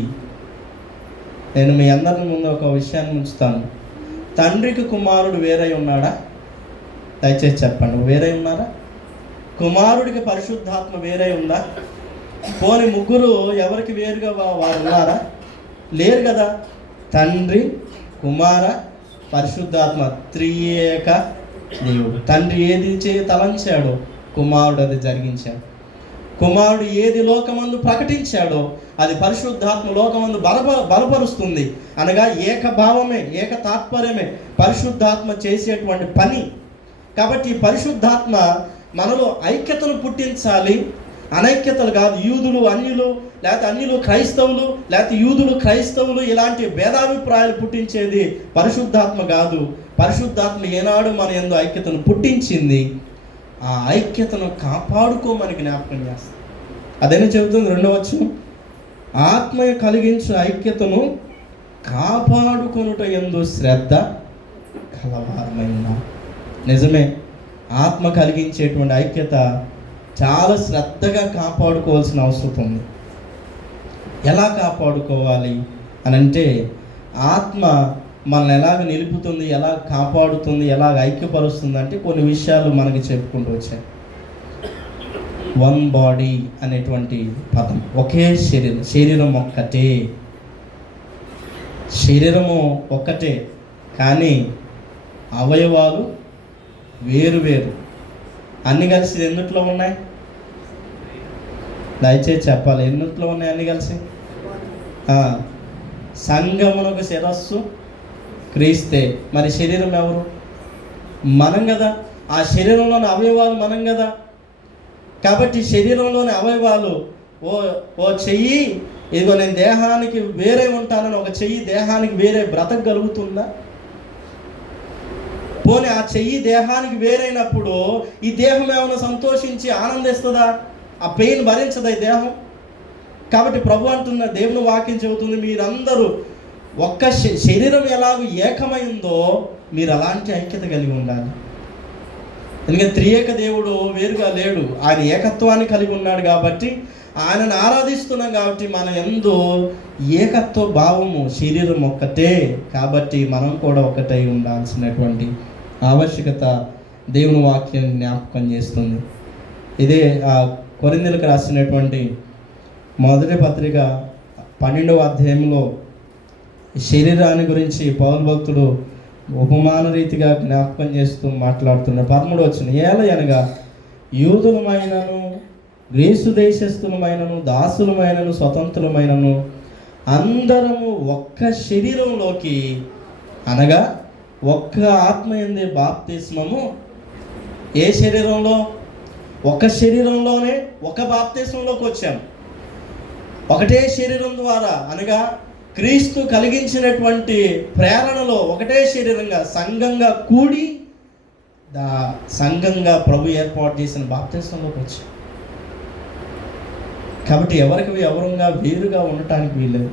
నేను మీ అందరి ముందు ఒక విషయాన్ని ఉంచుతాను. తండ్రికి కుమారుడు వేరై ఉన్నాడా? దయచేసి చెప్పండి, వేరై ఉన్నారా? కుమారుడికి పరిశుద్ధాత్మ వేరై ఉందా? పోని ముగ్గురు ఎవరికి వేరుగా వారు ఉన్నారా? లేరు కదా. తండ్రి, కుమార, పరిశుద్ధాత్మ, త్రియేక దేవుడు. తండ్రి ఏది తలంచాడో కుమారుడు అది జరిగించాడు. కుమారుడు ఏది లోకమందు ప్రకటించాడో అది పరిశుద్ధాత్మ లోకమందు బలపరుస్తుంది. అనగా ఏకభావమే, ఏక తాత్పర్యమే పరిశుద్ధాత్మ చేసేటువంటి పని. కాబట్టి ఈ పరిశుద్ధాత్మ మనలో ఐక్యతను పుట్టించాలి, అనైక్యతలు కాదు. యూదులు అన్యులు, లేకపోతే అన్యులు క్రైస్తవులు, లేకపోతే యూదులు క్రైస్తవులు, ఇలాంటి భేదాభిప్రాయాలు పుట్టించేది పరిశుద్ధాత్మ కాదు. పరిశుద్ధాత్మ ఏనాడు మన యందు ఐక్యతను పుట్టించింది. ఆ ఐక్యతను కాపాడుకోమని జ్ఞాపకం చేస్తుంది. అదేనా చెబుతుంది 2వ వచనం, ఆత్మ కలిగించు ఐక్యతను కాపాడుకొనుట యందు శ్రద్ధ కలవారమైన. నిజమే, ఆత్మ కలిగించేటువంటి ఐక్యత చాలా శ్రద్ధగా కాపాడుకోవాల్సిన అవసరం ఉంది. ఎలా కాపాడుకోవాలి అని అంటే, ఆత్మ మనల్ని ఎలాగ నిలుపుతుంది, ఎలా కాపాడుతుంది, ఎలాగ ఐక్యపరుస్తుంది అంటే కొన్ని విషయాలు మనకి చెప్పుకుంటూ వచ్చాయి. వన్ బాడీ అనేటువంటి పదం, ఒకే శరీరం ఒక్కటే, శరీరము ఒక్కటే కానీ అవయవాలు వేరు వేరు. అన్నీ కలిసి ఎన్నిట్లో ఉన్నాయి? దయచేసి చెప్పాలి, ఎన్నిట్లో ఉన్నాయి అన్నీ కలిసి? సంఘమునకు శిరస్సు క్రీస్తే. మరి శరీరం ఎవరు? మనం కదా. ఆ శరీరంలోని అవయవాలు మనం కదా. కాబట్టి శరీరంలోని అవయవాలు, ఓ చెయ్యి ఇదిగో నేను దేహానికి వేరే ఉంటానని ఒక చెయ్యి దేహానికి వేరే బ్రతకగలుగుతుందా? పోనీ ఆ చెయ్యి దేహానికి వేరైనప్పుడు ఈ దేహం ఏమైనా సంతోషించి ఆనందిస్తుందా? ఆ పెయిన్ భరించదా ఈ దేహం? కాబట్టి ప్రభు అంటున్న, దేవుని వాక్యం చెబుతుంది, మీరందరూ ఒక్క శరీరం ఎలాగో ఏకమైందో మీరు అలాంటి ఐక్యత కలిగి ఉండాలి. ఎందుకంటే త్రియేక దేవుడు వేరుగా లేడు, ఆయన ఏకత్వాన్ని కలిగి ఉన్నాడు. కాబట్టి ఆయనను ఆరాధిస్తున్నాం కాబట్టి మన యందు ఏకత్వ భావము, శరీరం ఒక్కటే కాబట్టి మనం కూడా ఒకటై ఉండాల్సినటువంటి ఆవశ్యకత దేవుని వాక్యం జ్ఞాపకం చేస్తుంది. ఇదే కొరింథీయులకు రాసినటువంటి మొదటి పత్రిక 12వ అధ్యాయంలో శరీరాన్ని గురించి పౌలు భక్తుడు ఉపమాన రీతిగా జ్ఞాపకం చేస్తూ మాట్లాడుతున్నాడు. 13వ వచనం, ఏలయనగా యూదులమైనను గ్రీసు దేశస్థులమైనను దాసులమైనను స్వతంత్రులమైనను అందరము ఒక్క శరీరంలోకి, అనగా ఒక్క ఆత్మ యందే బాప్తిస్మము. ఏ శరీరంలో? ఒక శరీరంలోనే ఒక బాప్తిస్మంలోకి వచ్చాం. ఒకటే శరీరం ద్వారా, అనగా క్రీస్తు కలిగించినటువంటి ప్రేరణలో ఒకటే శరీరంగా సంఘంగా కూడి సంఘంగా ప్రభు ఏర్పాటు చేసిన బాప్తిస్మంలోకి వచ్చాం. కాబట్టి ఎవరుగా వేరుగా ఉండటానికి వీల్లేదు.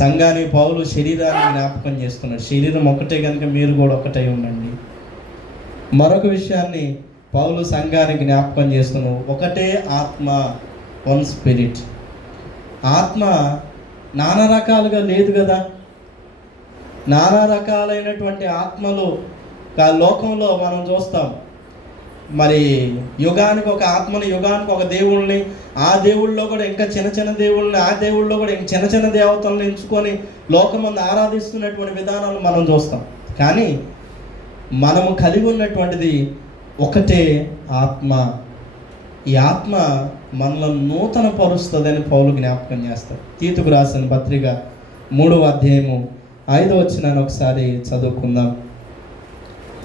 సంఘాన్ని పౌలు శరీరాన్ని జ్ఞాపకం చేస్తున్నాడు. శరీరం ఒకటే కనుక మీరు కూడా ఒకటై ఉండండి. మరొక విషయాన్ని పౌలు సంఘానికి జ్ఞాపకం చేస్తున్నాడు. ఒకటే ఆత్మ, వన్ స్పిరిట్. ఆత్మ నానా రకాలుగా లేదు కదా. నానా రకాలైనటువంటి ఆత్మలు లోకంలో మనం చూస్తాం. మరి యుగానికి ఒక ఆత్మని, యుగానికి ఒక దేవుళ్ళని, ఆ దేవుళ్ళలో కూడా ఇంకా చిన్న చిన్న దేవుళ్ళని, ఆ దేవుళ్ళలో కూడా ఇంకా చిన్న చిన్న దేవతలను ఎంచుకొని లోకమందు ఆరాధిస్తున్నటువంటి విధానాలు మనం చూస్తాం. కానీ మనము కలిగి ఉన్నటువంటిది ఒకటే ఆత్మ. ఈ ఆత్మ మనలో నూతన పరుస్తుందని పౌలు జ్ఞాపకం చేస్తాడు. తీతుకు రాసిన పత్రిక 3వ అధ్యాయము 5వ వచనాన్ని ఒకసారి చదువుకుందాం.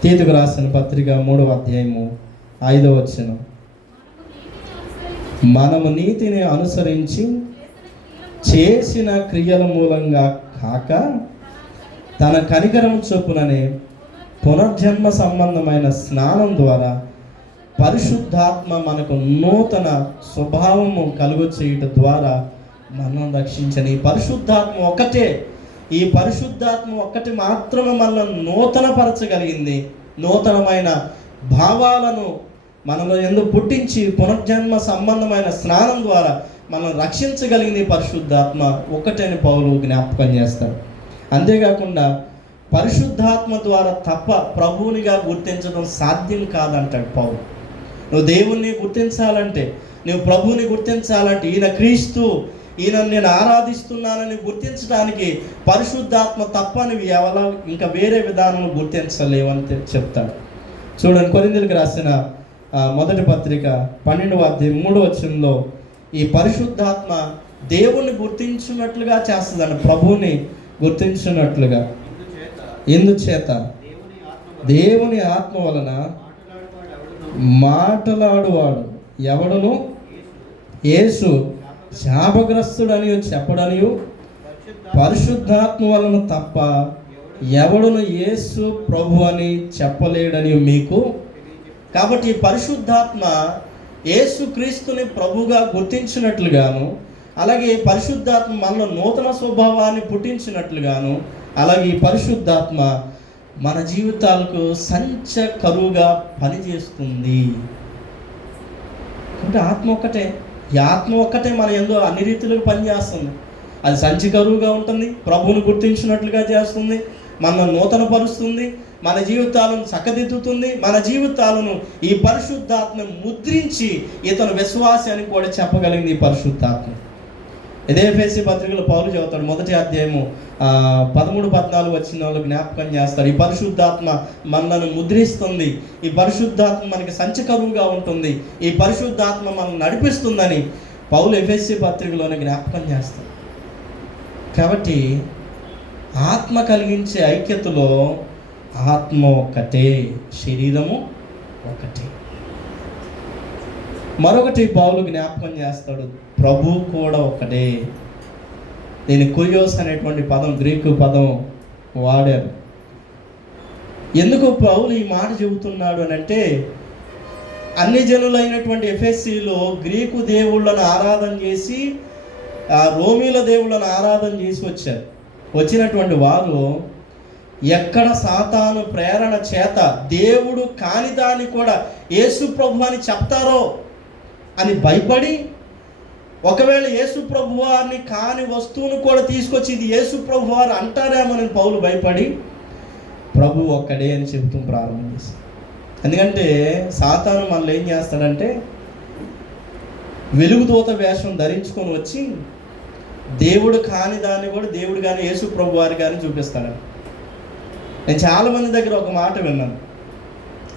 తీతుకు రాసిన పత్రిక 3వ అధ్యాయము 5వ వచనం, మనము నీతిని అనుసరించి చేసిన క్రియల మూలంగా కాక తన కనికరం చొప్పుననే పునర్జన్మ సంబంధమైన స్నానం ద్వారా పరిశుద్ధాత్మ మనకు నూతన స్వభావము కలుగు చేయటం ద్వారా మనం రక్షించని ఈ పరిశుద్ధాత్మ ఒకటే. ఈ పరిశుద్ధాత్మ ఒక్కటి మాత్రమే మనల్ని నూతనపరచగలిగింది. నూతనమైన భావాలను మనలో ఎందుకు పుట్టించి పునర్జన్మ సంబంధమైన స్నానం ద్వారా మనం రక్షించగలిగింది పరిశుద్ధాత్మ ఒకటని పౌలు జ్ఞాపకం చేస్తాడు. అంతేకాకుండా పరిశుద్ధాత్మ ద్వారా తప్ప ప్రభువునిగా గుర్తించడం సాధ్యం కాదంటాడు పౌలు. నువ్వు దేవుణ్ణి గుర్తించాలంటే, నువ్వు ప్రభువుని గుర్తించాలంటే, ఈయన క్రీస్తు, ఈయన నేను ఆరాధిస్తున్నానని గుర్తించడానికి పరిశుద్ధాత్మ తప్ప నువ్వు ఎవరో ఇంకా వేరే విధానం గుర్తించలేవని చెప్తాడు. చూడండి, కొరింథీయులకు రాసిన మొదటి పత్రిక 12వ అధ్యాయం 3వ వచనంలో ఈ పరిశుద్ధాత్మ దేవుణ్ణి గుర్తించినట్లుగా చేస్తుందండి, ప్రభువుని గుర్తించినట్లుగా. ఎందుచేత దేవుని ఆత్మ వలన మాట్లాడువాడు ఎవడును యేసు శాపగ్రస్తుడని చెప్పడనియు, పరిశుద్ధాత్మ వలన తప్ప ఎవడును యేసు ప్రభు అని చెప్పలేడని మీకు. కాబట్టి పరిశుద్ధాత్మ యేసు క్రీస్తుని ప్రభుగా గుర్తించినట్లుగాను, అలాగే పరిశుద్ధాత్మ మనలో నూతన స్వభావాన్ని పుట్టించినట్లుగాను, అలాగే ఈ పరిశుద్ధాత్మ మన జీవితాలకు సంచ కరువుగా పనిచేస్తుంది. అంటే ఆత్మ ఒక్కటే, ఈ ఆత్మ ఒక్కటే మన యందు అన్ని రీతిలో పనిచేస్తుంది. అది సంచి కరువుగా ఉంటుంది, ప్రభువును గుర్తించినట్లుగా చేస్తుంది, మనల్ని నూతన పరుస్తుంది, మన జీవితాలను చక్కదిద్దుతుంది, మన జీవితాలను ఈ పరిశుద్ధాత్మ ముద్రించి ఇతను విశ్వాసి అని కూడా చెప్పగలిగింది ఈ పరిశుద్ధాత్మ. ఇదే ఎఫెసీ పత్రికలో పౌలు చెబుతాడు, 1వ అధ్యాయము 13-14 వచనాలు జ్ఞాపకం చేస్తాడు. ఈ పరిశుద్ధాత్మ మనల్ని ముద్రిస్తుంది, ఈ పరిశుద్ధాత్మ మనకి సంచకరువుగా ఉంటుంది, ఈ పరిశుద్ధాత్మ మనల్ని నడిపిస్తుందని పౌలు ఎఫెసీ పత్రికలోనే జ్ఞాపకం చేస్తాడు. కాబట్టి ఆత్మ కలిగించే ఐక్యతలో ఆత్మ ఒక్కటే, శరీరము ఒకటే. మరొకటి పౌలు జ్ఞాపకం చేస్తాడు, ప్రభు కూడా ఒకటే. దీని కురియోస్ అనేటువంటి పదం, గ్రీకు పదం వాడారు. ఎందుకు పౌలు ఈ మాట చెబుతున్నాడు అని అంటే, అన్ని జనులైనటువంటి ఎఫెసీలో గ్రీకు దేవుళ్ళను ఆరాధన చేసి రోమీల దేవుళ్ళను ఆరాధన చేసి వచ్చారు. వచ్చినటువంటి వారు ఎక్కడ సాతాను ప్రేరణ చేత దేవుడు కాని దాన్ని కూడా యేసు ప్రభు అని చెప్తారో అని భయపడి, ఒకవేళ యేసు ప్రభు వారిని కాని వస్తువును కూడా తీసుకొచ్చి ఇది యేసు ప్రభు వారు అంటారేమోనని పౌలు భయపడి ప్రభు ఒక్కడే అని చెబుతూ ప్రారంభం చేశారు. ఎందుకంటే సాతాను మనల్ని ఏం చేస్తాడంటే, వెలుగుదూత వేషం ధరించుకొని వచ్చి దేవుడు కాని దాన్ని కూడా దేవుడు కానీ యేసు ప్రభు వారి కానీ చూపిస్తాడు. నేను చాలామంది దగ్గర ఒక మాట విన్నాను.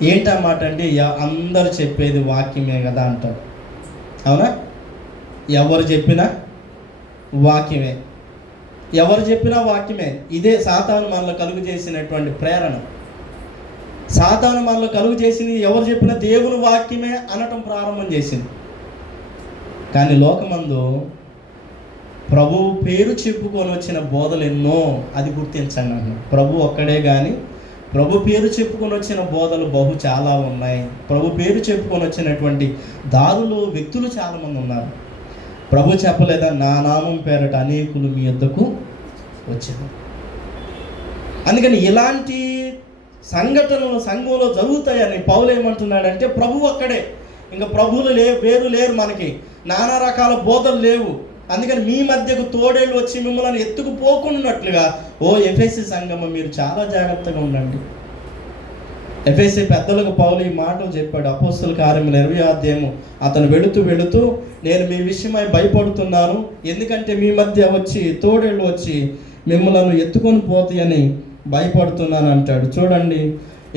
ఏంటి ఆ మాట అంటే, అందరు చెప్పేది వాక్యమే కదా అంటారు. అవునా? ఎవరు చెప్పినా వాక్యమే, ఎవరు చెప్పినా వాక్యమే. ఇదే సాతాను మనలో కలుగు చేసినటువంటి ప్రేరణ. సాతాను మనలో కలుగు చేసింది ఎవరు చెప్పినా దేవుని వాక్యమే అనటం ప్రారంభం చేసింది. కానీ లోకమందు ప్రభు పేరు చెప్పుకొని వచ్చిన బోధలు ఎన్నో, అది గుర్తించండి అన్న. ప్రభు ఒక్కడే కానీ ప్రభు పేరు చెప్పుకొని వచ్చిన బోధలు చాలా ఉన్నాయి. ప్రభు పేరు చెప్పుకొని వచ్చినటువంటి దారులు, వ్యక్తులు చాలామంది ఉన్నారు. ప్రభు చెప్పలేదా, నా నామం పేరట అనేకులు మీ యొద్దకు వచ్చారు. అందుకని ఇలాంటి సంఘటనలు సంఘంలో జరుగుతాయని పౌలు ఏమంటున్నాడంటే, ప్రభు ఒక్కడే, ఇంకా ప్రభువులు వేరు లేరు, మనకి నానా రకాల బోధలు లేవు. అందుకని మీ మధ్యకు తోడేళ్ళు వచ్చి మిమ్మల్ని ఎత్తుకుపోకున్నట్లుగా ఓ ఎఫెసీ సంఘం మీరు చాలా జాగ్రత్తగా ఉండండి. ఎఫెసీ పెద్దలకు పౌలు ఈ మాటలు చెప్పాడు. అపోస్తల కార్యములు 20వ అధ్యాయము, అతను వెళుతూ నేను మీ విషయమై భయపడుతున్నాను, ఎందుకంటే మీ మధ్య వచ్చి తోడేళ్ళు వచ్చి మిమ్మల్ని ఎత్తుకొని పోతాయని భయపడుతున్నాను అంటాడు. చూడండి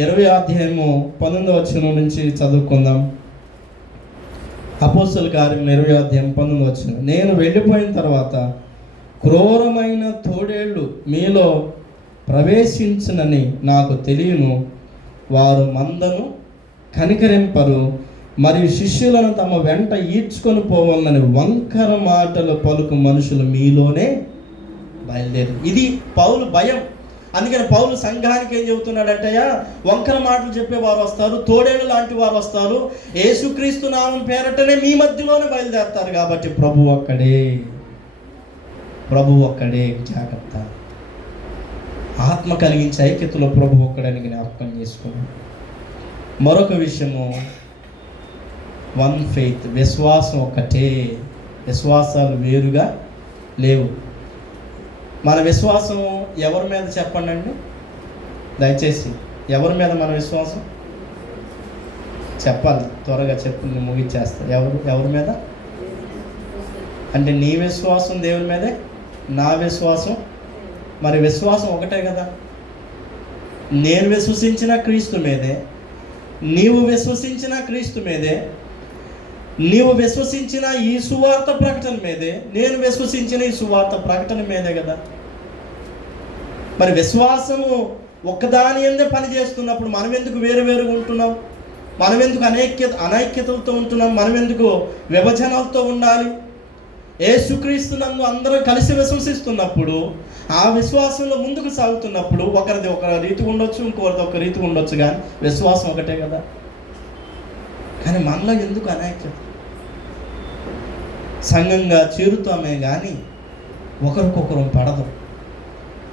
20వ అధ్యాయము 19వ వచనం నుంచి చదువుకుందాం. అపోస్తల కార్యములు 20వ అధ్యాయం 19వ వచనం, నేను వెళ్ళిపోయిన తర్వాత క్రూరమైన తోడేళ్ళు మీలో ప్రవేశించునని నాకు తెలియను, వారు మందను కనికరింపరు, మరియు శిష్యులను తమ వెంట ఈడ్చుకొని పోవాలని వంకర మాటలు పలుకు మనుషులు మీలోనే బయలుదేరు. ఇది పౌలు భయం. అందుకని పౌలు సంఘానికి ఏం చెబుతున్నాడంటయ్యా, వంకర మాటలు చెప్పేవారు వస్తారు, తోడేళ్ళు లాంటి వారు వస్తారు, యేసుక్రీస్తు నామం పేరటనే మీ మధ్యలోనే బయలుదేరుతారు. కాబట్టి ప్రభు ఒక్కడే, జాగ్రత్త. ఆత్మ కలిగించే ఐక్యతలో ప్రభు ఒక్కడని జ్ఞాపకం చేసుకున్నాం. మరొక విషయము, వన్ ఫెయిత్, విశ్వాసం ఒకటే, విశ్వాసాలు వేరుగా లేవు. మన విశ్వాసం ఎవరి మీద చెప్పండి అండి, దయచేసి ఎవరి మీద మన విశ్వాసం చెప్పాలి, త్వరగా చెప్పి ముగిచ్చేస్తా. ఎవరి మీద అంటే, నీ విశ్వాసం దేవుని మీదే, నా విశ్వాసం, మరి విశ్వాసం ఒకటే కదా. నేను విశ్వసించిన క్రీస్తు మీదే, నీవు విశ్వసించిన క్రీస్తు మీదే, నీవు విశ్వసించిన ఈ సువార్త ప్రకటన మీదే, నేను విశ్వసించిన ఈ సువార్త ప్రకటన మీదే కదా. మరి విశ్వాసము ఒక్కదాని ఎందే పనిచేస్తున్నప్పుడు మనం ఎందుకు వేరువేరుగా ఉంటున్నాం? మనం ఎందుకు అనైక్యతలతో ఉంటున్నాం? మనం ఎందుకు విభజనలతో ఉండాలి? యేసుక్రీస్తునందు అందరం కలిసి విశ్వసిస్తున్నప్పుడు, ఆ విశ్వాసంలో ముందుకు సాగుతున్నప్పుడు ఒకరిది ఒక రీతి ఉండొచ్చు, ఇంకొకరిది ఒక రీతి ఉండొచ్చు, కానీ విశ్వాసం ఒకటే కదా. కానీ మనలో ఎందుకు అనైక్యత? సంఘంగా చేరుతామే కానీ ఒకరికొకరు పడదు,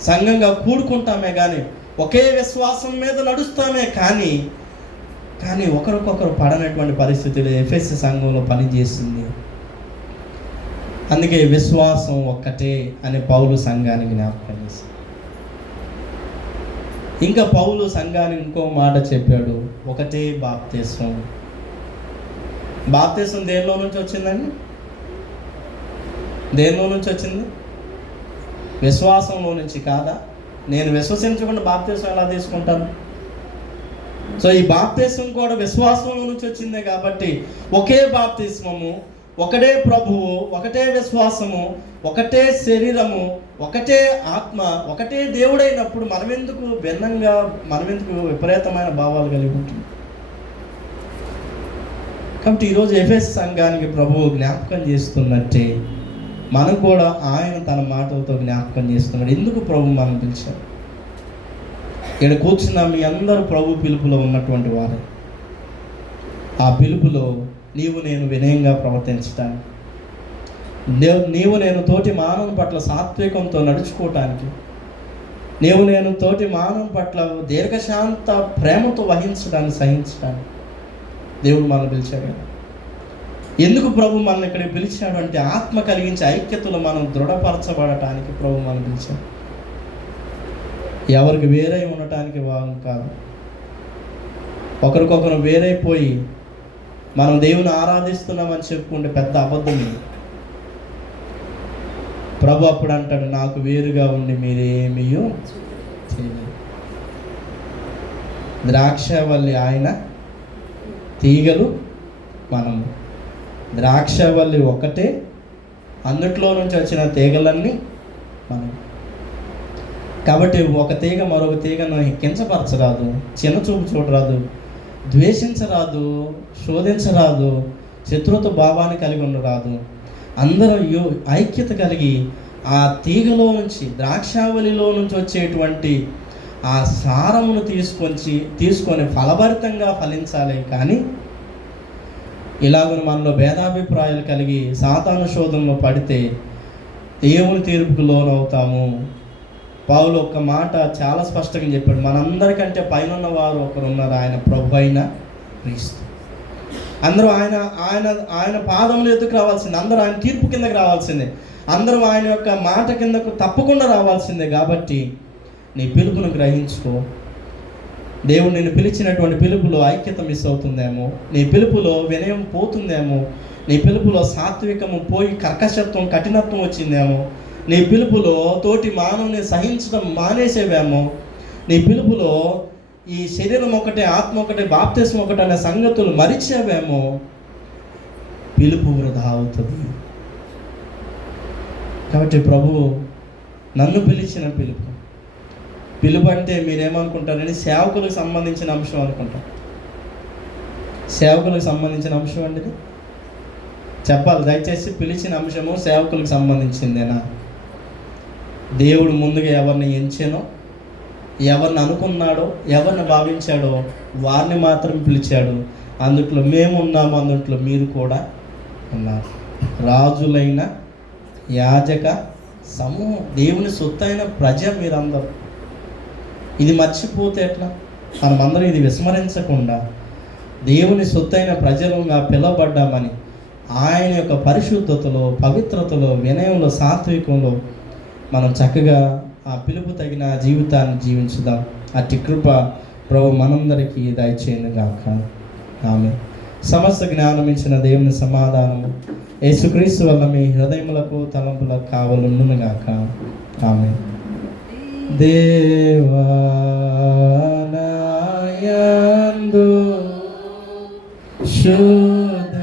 సంఘంగా కూడుకుంటామే కానీ ఒకే విశ్వాసం మీద నడుస్తామే కానీ ఒకరికొకరు పడనటువంటి పరిస్థితులు ఎఫెసీ సంఘంలో పనిచేస్తుంది. అందుకే విశ్వాసం ఒక్కటే అని పౌలు సంఘానికి జ్ఞాపకం చేశాడు. ఇంకా పౌలు సంఘానికి ఇంకో మాట చెప్పాడు, ఒకటే బాప్తిసం. బాప్తిసం దేనిలో నుంచి వచ్చిందండి? దేనిలో నుంచి వచ్చింది? విశ్వాసంలో నుంచి కాదా? నేను విశ్వసించకుండా బాప్తిసం ఎలా తీసుకుంటాను? సో ఈ బాప్తిసం కూడా విశ్వాసంలో నుంచి వచ్చిందే కాబట్టి ఒకే బాప్తిస్మము, ఒకటే ప్రభువు, ఒకటే విశ్వాసము, ఒకటే శరీరము, ఒకటే ఆత్మ, ఒకటే దేవుడైనప్పుడు మనమెందుకు భిన్నంగా, మనమెందుకు విపరీతమైన భావాలు కలిగి ఉంటుంది? కాబట్టి ఈరోజు ఎఫెసీ సంఘానికి ప్రభువు జ్ఞాపకం చేస్తున్నట్టే మనం కూడా ఆయన తన మాటలతో జ్ఞాపకం చేస్తున్నాడు. ఎందుకు ప్రభు మనం పిలిచారు? ఇక్కడ కూర్చున్న మీ అందరూ ప్రభు పిలుపులో ఉన్నటువంటి వారే. ఆ పిలుపులో నీవు నేను వినయంగా ప్రవర్తించడానికి, నీవు నేను తోటి మానవుని పట్ల సాత్వికంతో నడుచుకోవటానికి, నీవు నేను తోటి మానవుని పట్ల దీర్ఘశాంత ప్రేమతో వహించడానికి, సహించడానికి దేవుడు మనల్ని పిలిచాడు కదా. ఎందుకు ప్రభు మనల్ని ఇక్కడికి పిలిచాడు అంటే ఆత్మ కలిగించే ఐక్యతలో మనం దృఢపరచబడటానికి ప్రభు మనల్ని పిలిచాడు. ఎవరికి వేరే ఉండటానికి వారు కాదు. ఒకరికొకరు వేరైపోయి మనం దేవుని ఆరాధిస్తున్నామని చెప్పుకుంటే పెద్ద అబద్ధం ఇది. ప్రభు అప్పుడు అంటాడు, నాకు వేరుగా ఉండి మీరేమీ చేయలేదు. ద్రాక్షవల్లి ఆయన, తీగలు మనము. ద్రాక్షవల్లి ఒకటే, అందుట్లో నుంచి వచ్చిన తీగలన్నీ మనం. కాబట్టి ఒక తీగ మరొక తీగను కించపరచరాదు, చిన్న చూపు చూడరాదు, ద్వేషించరాదు, శోధించరాదు, శత్రుత్వ భావాన్ని కలిగి ఉండరాదు. అందరూ ఐక్యత కలిగి ఆ తీగలో నుంచి, ద్రాక్షావళిలో నుంచి వచ్చేటువంటి ఆ సారమును తీసుకొని ఫలభరితంగా ఫలించాలి. కానీ ఇలాగ మనలో భేదాభిప్రాయాలు కలిగి సాతాను శోధనలో పడితే దేవుని తీర్పుకు లోనవుతాము. పౌలు ఒక్క మాట చాలా స్పష్టంగా చెప్పాడు, మనందరికంటే పైన ఉన్నవారు ఒకరు ఉన్నారు, ఆయన ప్రభు అయిన క్రీస్తు. అందరూ ఆయన ఆయన ఆయన పాదములు ఎదుకు రావాల్సిందే, అందరూ ఆయన తీర్పు కిందకి రావాల్సిందే, అందరూ ఆయన యొక్క మాట కిందకు తప్పకుండా రావాల్సిందే. కాబట్టి నీ పిలుపును గ్రహించుకో. దేవుడు నిన్ను పిలిచినటువంటి పిలుపులో ఐక్యత మిస్ అవుతుందేమో, నీ పిలుపులో వినయం పోతుందేమో, నీ పిలుపులో సాత్వికము పోయి కర్కశత్వం, కఠినత్వం వచ్చిందేమో, నీ పిలుపులో తోటి మానవుని సహించడం మానేసేవేమో, నీ పిలుపులో ఈ శరీరం ఒకటే, ఆత్మ ఒకటే, బాప్తిస్మం ఒకటే అనే సంగతులు మరిచేవేమో, పిలుపు వృధా అవుతుంది. కాబట్టి ప్రభువు నన్ను పిలిచిన పిలుపు అంటే మీరేమనుకుంటారని సేవకులకు సంబంధించిన అంశం అనుకుంటారు. సేవకులకు సంబంధించిన అంశం అంటే చెప్పాలి దయచేసి. పిలిచిన అంశము సేవకులకు సంబంధించిందేనా? దేవుడు ముందుగా ఎవరిని ఎంచానో, ఎవరిని అనుకున్నాడో, ఎవరిని భావించాడో వారిని మాత్రం పిలిచాడు. అందుట్లో మేము ఉన్నాము, అందుట్లో మీరు కూడా ఉన్నారు. రాజులైన యాజక సమూహం, దేవుని సొత్తైన ప్రజ మీరందరూ. ఇది మర్చిపోతే ఎట్లా? మనమందరం ఇది విస్మరించకుండా దేవుని సొత్తైన ప్రజలుగా పిలువబడ్డామని ఆయన యొక్క పరిశుద్ధతలో, పవిత్రతలో, వినయంలో, సాత్వికంలో మనం చక్కగా ఆ పిలుపు తగిన జీవితాన్ని జీవించుదాం. అట్టి కృప ప్రభు మనందరికీ దయచేయను గాక. ఆమె సమస్త జ్ఞానం ఇచ్చిన దేవుని సమాధానము యేసుక్రీస్తు వల్ల మీ హృదయములకు తలంపులకు కావలుండును గాక. ఆమె. దేవా నాయందు శుద్ధ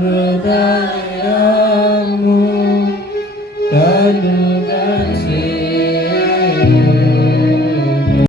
హృదయము కలుగు